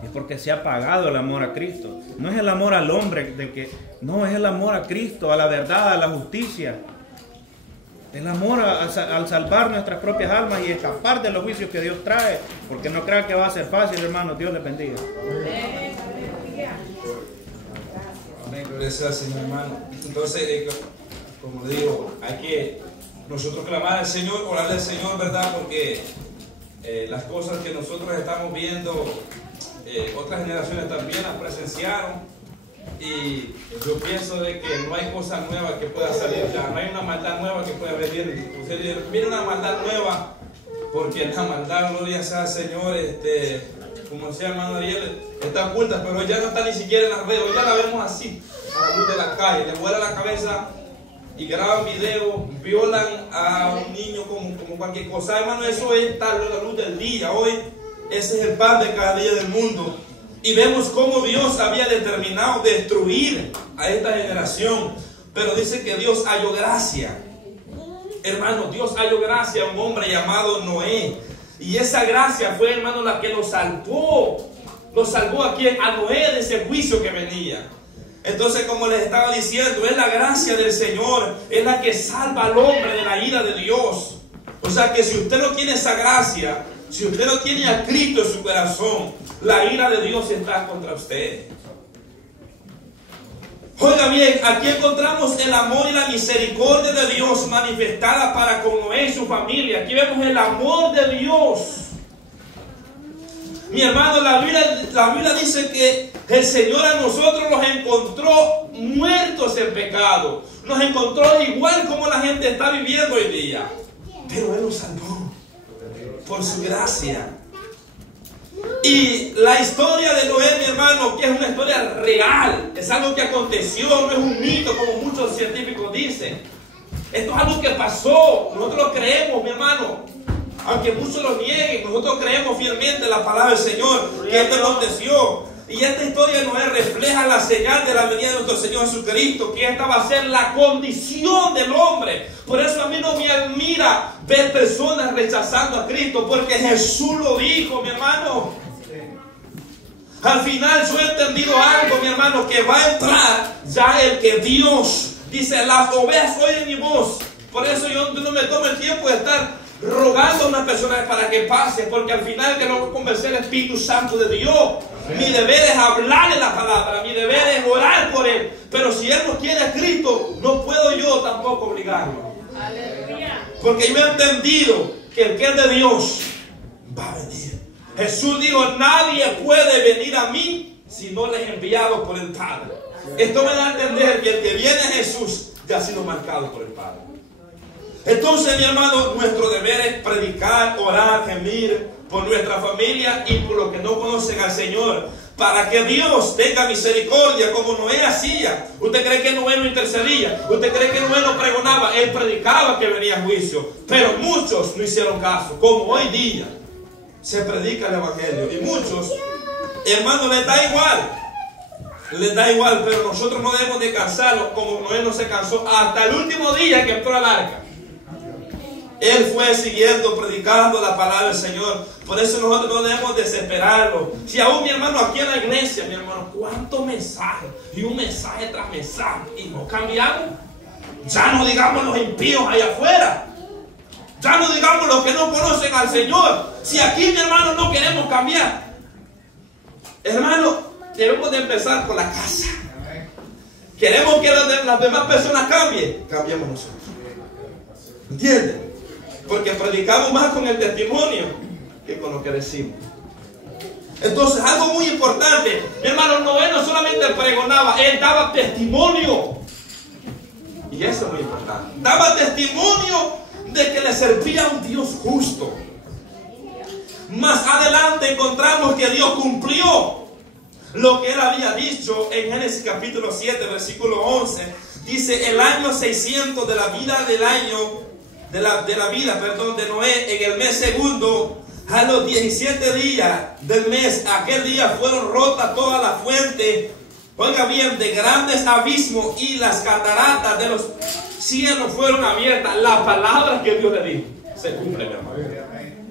Es sino que se ha pagado el amor a Cristo. No es el amor al hombre, no, es el amor a Cristo, a la verdad, a la justicia. El amor al salvar nuestras propias almas y escapar de los juicios que Dios trae. Porque no crean que va a ser fácil, hermanos. Dios les bendiga. Amén, gracias al Señor, hermano. Entonces, como le digo, hay que nosotros clamar al Señor, orarle al Señor, ¿verdad? Porque las cosas que nosotros estamos viendo, otras generaciones también las presenciaron. Y yo pienso de que no hay cosa nueva que pueda salir ya, no hay una maldad nueva que pueda venir. Viene una maldad nueva, porque la maldad, gloria sea al Señor, como decía hermano Ariel, está oculta, pero ya no está ni siquiera en las redes, ya la vemos así, a la luz de la calle, le vuela la cabeza y graban video, violan a un niño como cualquier cosa. Hermano, eso es tal la luz del día, hoy ese es el pan de cada día del mundo. Y vemos cómo Dios había determinado destruir a esta generación. Pero dice que Dios halló gracia. Hermano, Dios halló gracia a un hombre llamado Noé. Y esa gracia fue, hermano, la que lo salvó. Lo salvó a quien, a Noé, de ese juicio que venía. Entonces, como les estaba diciendo, es la gracia del Señor, es la que salva al hombre de la ira de Dios. O sea que si usted no tiene esa gracia, si usted no tiene a Cristo en su corazón, la ira de Dios está contra usted. Oiga bien, aquí encontramos el amor y la misericordia de Dios manifestada para con Noé y su familia. Aquí vemos el amor de Dios. Mi hermano, la Biblia dice que el Señor a nosotros nos encontró muertos en pecado. Nos encontró igual como la gente está viviendo hoy día. Pero Él nos salvó por su gracia. Y la historia de Noé, mi hermano, que es una historia real, es algo que aconteció, no es un mito como muchos científicos dicen. Esto es algo que pasó, nosotros lo creemos, mi hermano. Aunque muchos lo nieguen, nosotros creemos fielmente en la palabra del Señor, que esto aconteció. Y esta historia de Noé refleja la señal de la venida de nuestro Señor Jesucristo, que esta va a ser la condición del hombre. Por eso a mí no me admira ver personas rechazando a Cristo, porque Jesús lo dijo, mi hermano. Al final yo he entendido algo, mi hermano, que va a entrar ya el que Dios dice, las ovejas oyen mi voz. Por eso yo no me tomo el tiempo de estar rogando a una persona para que pase, porque al final que no va a convencer el Espíritu Santo de Dios. Mi deber es hablarle la palabra, mi deber es orar por él. Pero si él no quiere a Cristo, no puedo yo tampoco obligarlo. Aleluya. Porque yo he entendido que el que es de Dios va a venir. Jesús dijo, nadie puede venir a mí si no les he enviado por el Padre. Esto me da a entender que el que viene a Jesús ya ha sido marcado por el Padre. Entonces, mi hermano, nuestro deber es predicar, orar, gemir por nuestra familia y por los que no conocen al Señor, para que Dios tenga misericordia como Noé hacía. ¿Usted cree que Noé no intercedía? ¿Usted cree que Noé no pregonaba? Él predicaba que venía juicio, pero muchos no hicieron caso, como hoy día se predica el Evangelio. Y muchos, hermanos, les da igual, pero nosotros no debemos de cansarlos como Noé no se cansó hasta el último día que entró al arca. Él fue siguiendo, predicando la palabra del Señor. Por eso nosotros no debemos desesperarlo. Si aún, mi hermano, aquí en la iglesia, mi hermano, cuántos mensajes, y un mensaje tras mensaje, y no cambiamos. Ya no digamos los impíos allá afuera. Ya no digamos los que no conocen al Señor. Si aquí, mi hermano, no queremos cambiar, hermano, debemos de empezar por la casa. Queremos que las demás personas cambien, cambiemos nosotros. ¿Entienden? Porque predicamos más con el testimonio que con lo que decimos. Entonces, algo muy importante, mi hermano, Noé no solamente pregonaba, él daba testimonio. Y eso es muy importante. Daba testimonio de que le servía a un Dios justo. Más adelante encontramos que Dios cumplió lo que él había dicho en Génesis capítulo 7, versículo 11. Dice, el año 600 de la vida del año de Noé, en el mes segundo, a los 17 días del mes, aquel día fueron rotas todas las fuentes, oiga bien, de grandes abismos, y las cataratas de los cielos fueron abiertas. La palabra que Dios le dijo se cumple, mi hermano.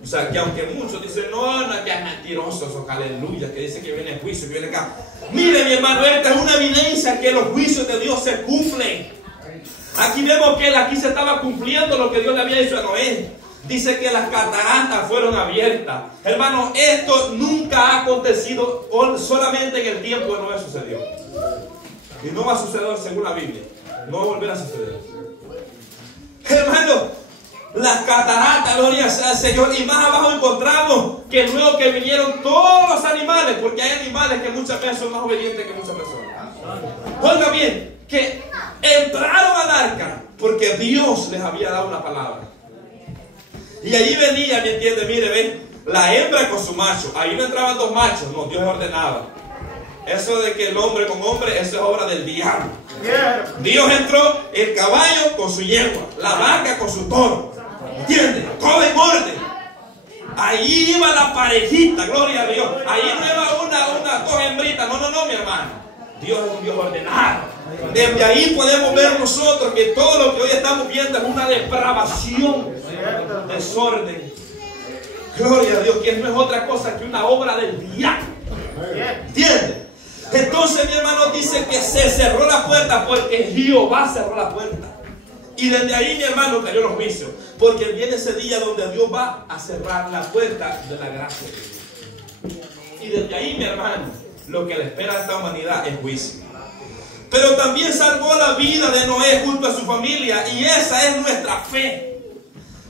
O sea, que aunque muchos dicen, no, que es mentirosos, aleluya, que dice que viene el juicio, que viene acá. Mire, mi hermano, esta es una evidencia que los juicios de Dios se cumplen. Aquí vemos que aquí se estaba cumpliendo lo que Dios le había dicho a Noé. Dice que las cataratas fueron abiertas. Hermano, esto nunca ha acontecido, solamente en el tiempo de Noé sucedió. Y no va a suceder según la Biblia. No va a volver a suceder. Hermano, las cataratas, gloria sea al Señor. Y más abajo encontramos que luego que vinieron todos los animales, porque hay animales que muchas veces son más obedientes que muchas personas. Oiga bien, que entraron al arca porque Dios les había dado una palabra. Y allí venía, ¿me entiende? Mire, ven, la hembra con su macho. Ahí no entraban dos machos, no, Dios ordenaba. Eso de que el hombre con hombre, eso es obra del diablo. Dios entró, el caballo con su yegua, la vaca con su toro. ¿Entiende? Todo en orden. Ahí iba la parejita, gloria a Dios. Ahí no iba dos hembritas. No, mi hermano. Dios es un Dios ordenado. Desde ahí podemos ver nosotros que todo lo que hoy estamos viendo es una depravación, desorden. Gloria a Dios, que no es otra cosa que una obra del diablo. ¿Entiende? Entonces mi hermano dice que se cerró la puerta porque Jehová cerró la puerta. Y desde ahí mi hermano cayó los juicios. Porque viene ese día donde Dios va a cerrar la puerta de la gracia de Dios. Y desde ahí mi hermano, lo que le espera a esta humanidad es juicio. Pero también salvó la vida de Noé junto a su familia. Y esa es nuestra fe.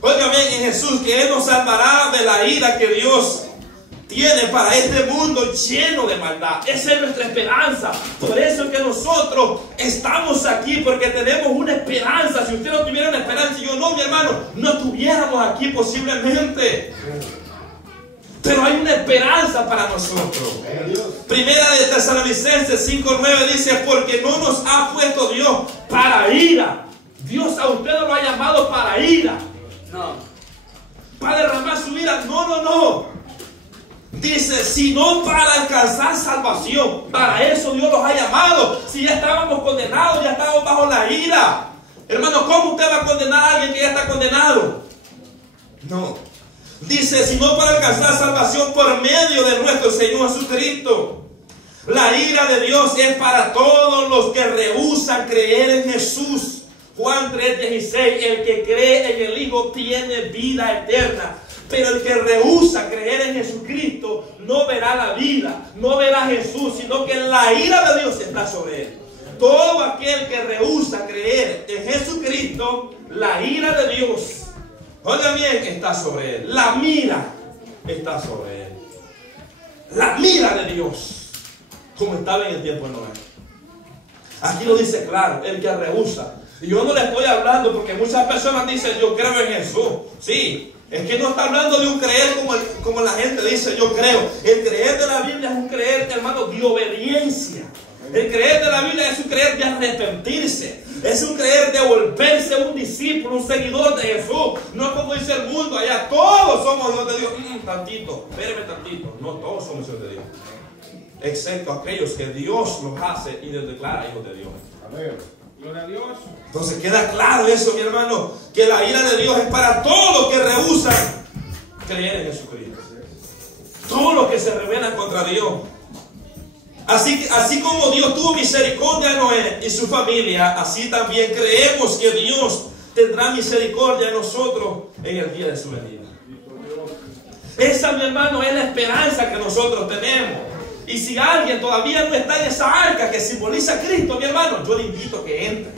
Oigan bien en Jesús, que Él nos salvará de la ira que Dios tiene para este mundo lleno de maldad. Esa es nuestra esperanza. Por eso es que nosotros estamos aquí, porque tenemos una esperanza. Si usted no tuviera una esperanza y yo no, mi hermano, no estuviéramos aquí posiblemente. Pero hay una esperanza para nosotros. Primera de Tesalonicenses 5:9 dice, porque no nos ha puesto Dios para ira. Dios a usted no lo ha llamado para ira. No. Para derramar su ira. No. Dice, sino para alcanzar salvación. Para eso Dios los ha llamado. Si ya estábamos condenados, ya estábamos bajo la ira. Hermano, ¿cómo usted va a condenar a alguien que ya está condenado? No. Dice, sino para alcanzar salvación por medio de nuestro Señor Jesucristo. La ira de Dios es para todos los que rehúsan creer en Jesús. Juan 3:16, el que cree en el Hijo tiene vida eterna. Pero el que rehúsa creer en Jesucristo no verá la vida, no verá a Jesús, sino que la ira de Dios está sobre él. Todo aquel que rehúsa creer en Jesucristo, la ira de Dios, oiga bien, está sobre él. La mira está sobre él. La mira de Dios, como estaba en el tiempo de Noé. Aquí lo dice claro, el que rehúsa. Y yo no le estoy hablando porque muchas personas dicen, yo creo en Jesús. Sí. Es que no está hablando de un creer como la gente dice, yo creo. El creer de la Biblia es un creer, hermano, de obediencia. El creer de la Biblia es un creer de arrepentirse. Es un creer de volverse un discípulo, un seguidor de Jesús. No como dice el mundo allá, todos somos hijos de Dios. Tantito, espéreme tantito. No todos somos hijos de Dios. Excepto aquellos que Dios los hace y les declara hijos de Dios. Amén. Gloria a Dios. Entonces queda claro eso, mi hermano, que la ira de Dios es para todos los que rehúsan creer en Jesucristo. Todos los que se rebelan contra Dios. Así como Dios tuvo misericordia de Noé y su familia, así también creemos que Dios tendrá misericordia de nosotros en el día de su venida. Esa, mi hermano, es la esperanza que nosotros tenemos. Y si alguien todavía no está en esa arca que simboliza a Cristo, mi hermano, yo le invito a que entre.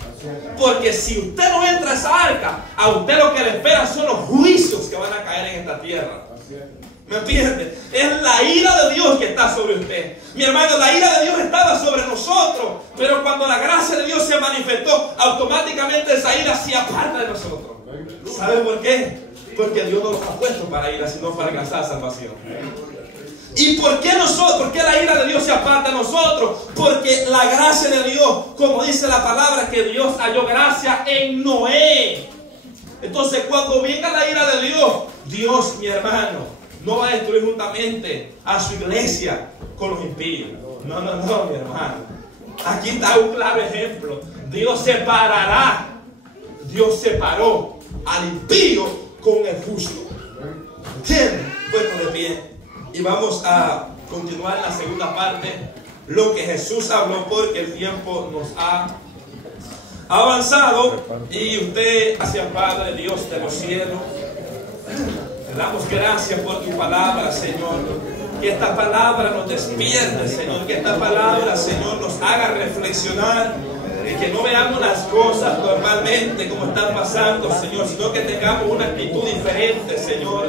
Porque si usted no entra a esa arca, a usted lo que le espera son los juicios que van a caer en esta tierra. ¿Me entiende? Es la ira de Dios que está sobre usted. Mi hermano, la ira de Dios estaba sobre nosotros. Pero cuando la gracia de Dios se manifestó, automáticamente esa ira se aparta de nosotros. ¿Sabe por qué? Porque Dios no nos ha puesto para ira, sino para alcanzar salvación. ¿Y por qué la ira de Dios se aparta de nosotros? Porque la gracia de Dios, como dice la palabra, que Dios halló gracia en Noé. Entonces cuando venga la ira de Dios, Dios, mi hermano, no va a destruir juntamente a su iglesia con los impíos. No, mi hermano. Aquí está un claro ejemplo. Dios separó al impío con el justo. ¿Entienden? Puesto de pie. Y vamos a continuar la segunda parte, lo que Jesús habló, porque el tiempo nos ha avanzado. Y usted, hacia Padre Dios de los cielos, te damos gracias por tu palabra, Señor. Que esta palabra nos despierte, Señor. Que esta palabra, Señor, nos haga reflexionar. Y que no veamos las cosas normalmente como están pasando, Señor, sino que tengamos una actitud diferente, Señor.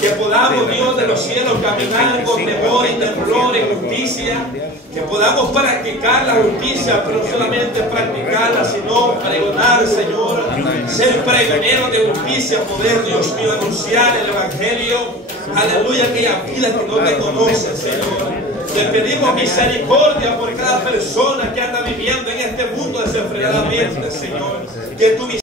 Que podamos, Dios de los cielos, caminar con temor y temblor en justicia. Que podamos practicar la justicia, pero no solamente practicarla, sino pregonar, Señor. Ser pregonero de justicia, poder, Dios mío, anunciar el Evangelio. Aleluya, aquella vida que no te conoce, Señor. Te pedimos misericordia por cada persona que anda viviendo en este mundo desenfrenadamente, Señor. Que tu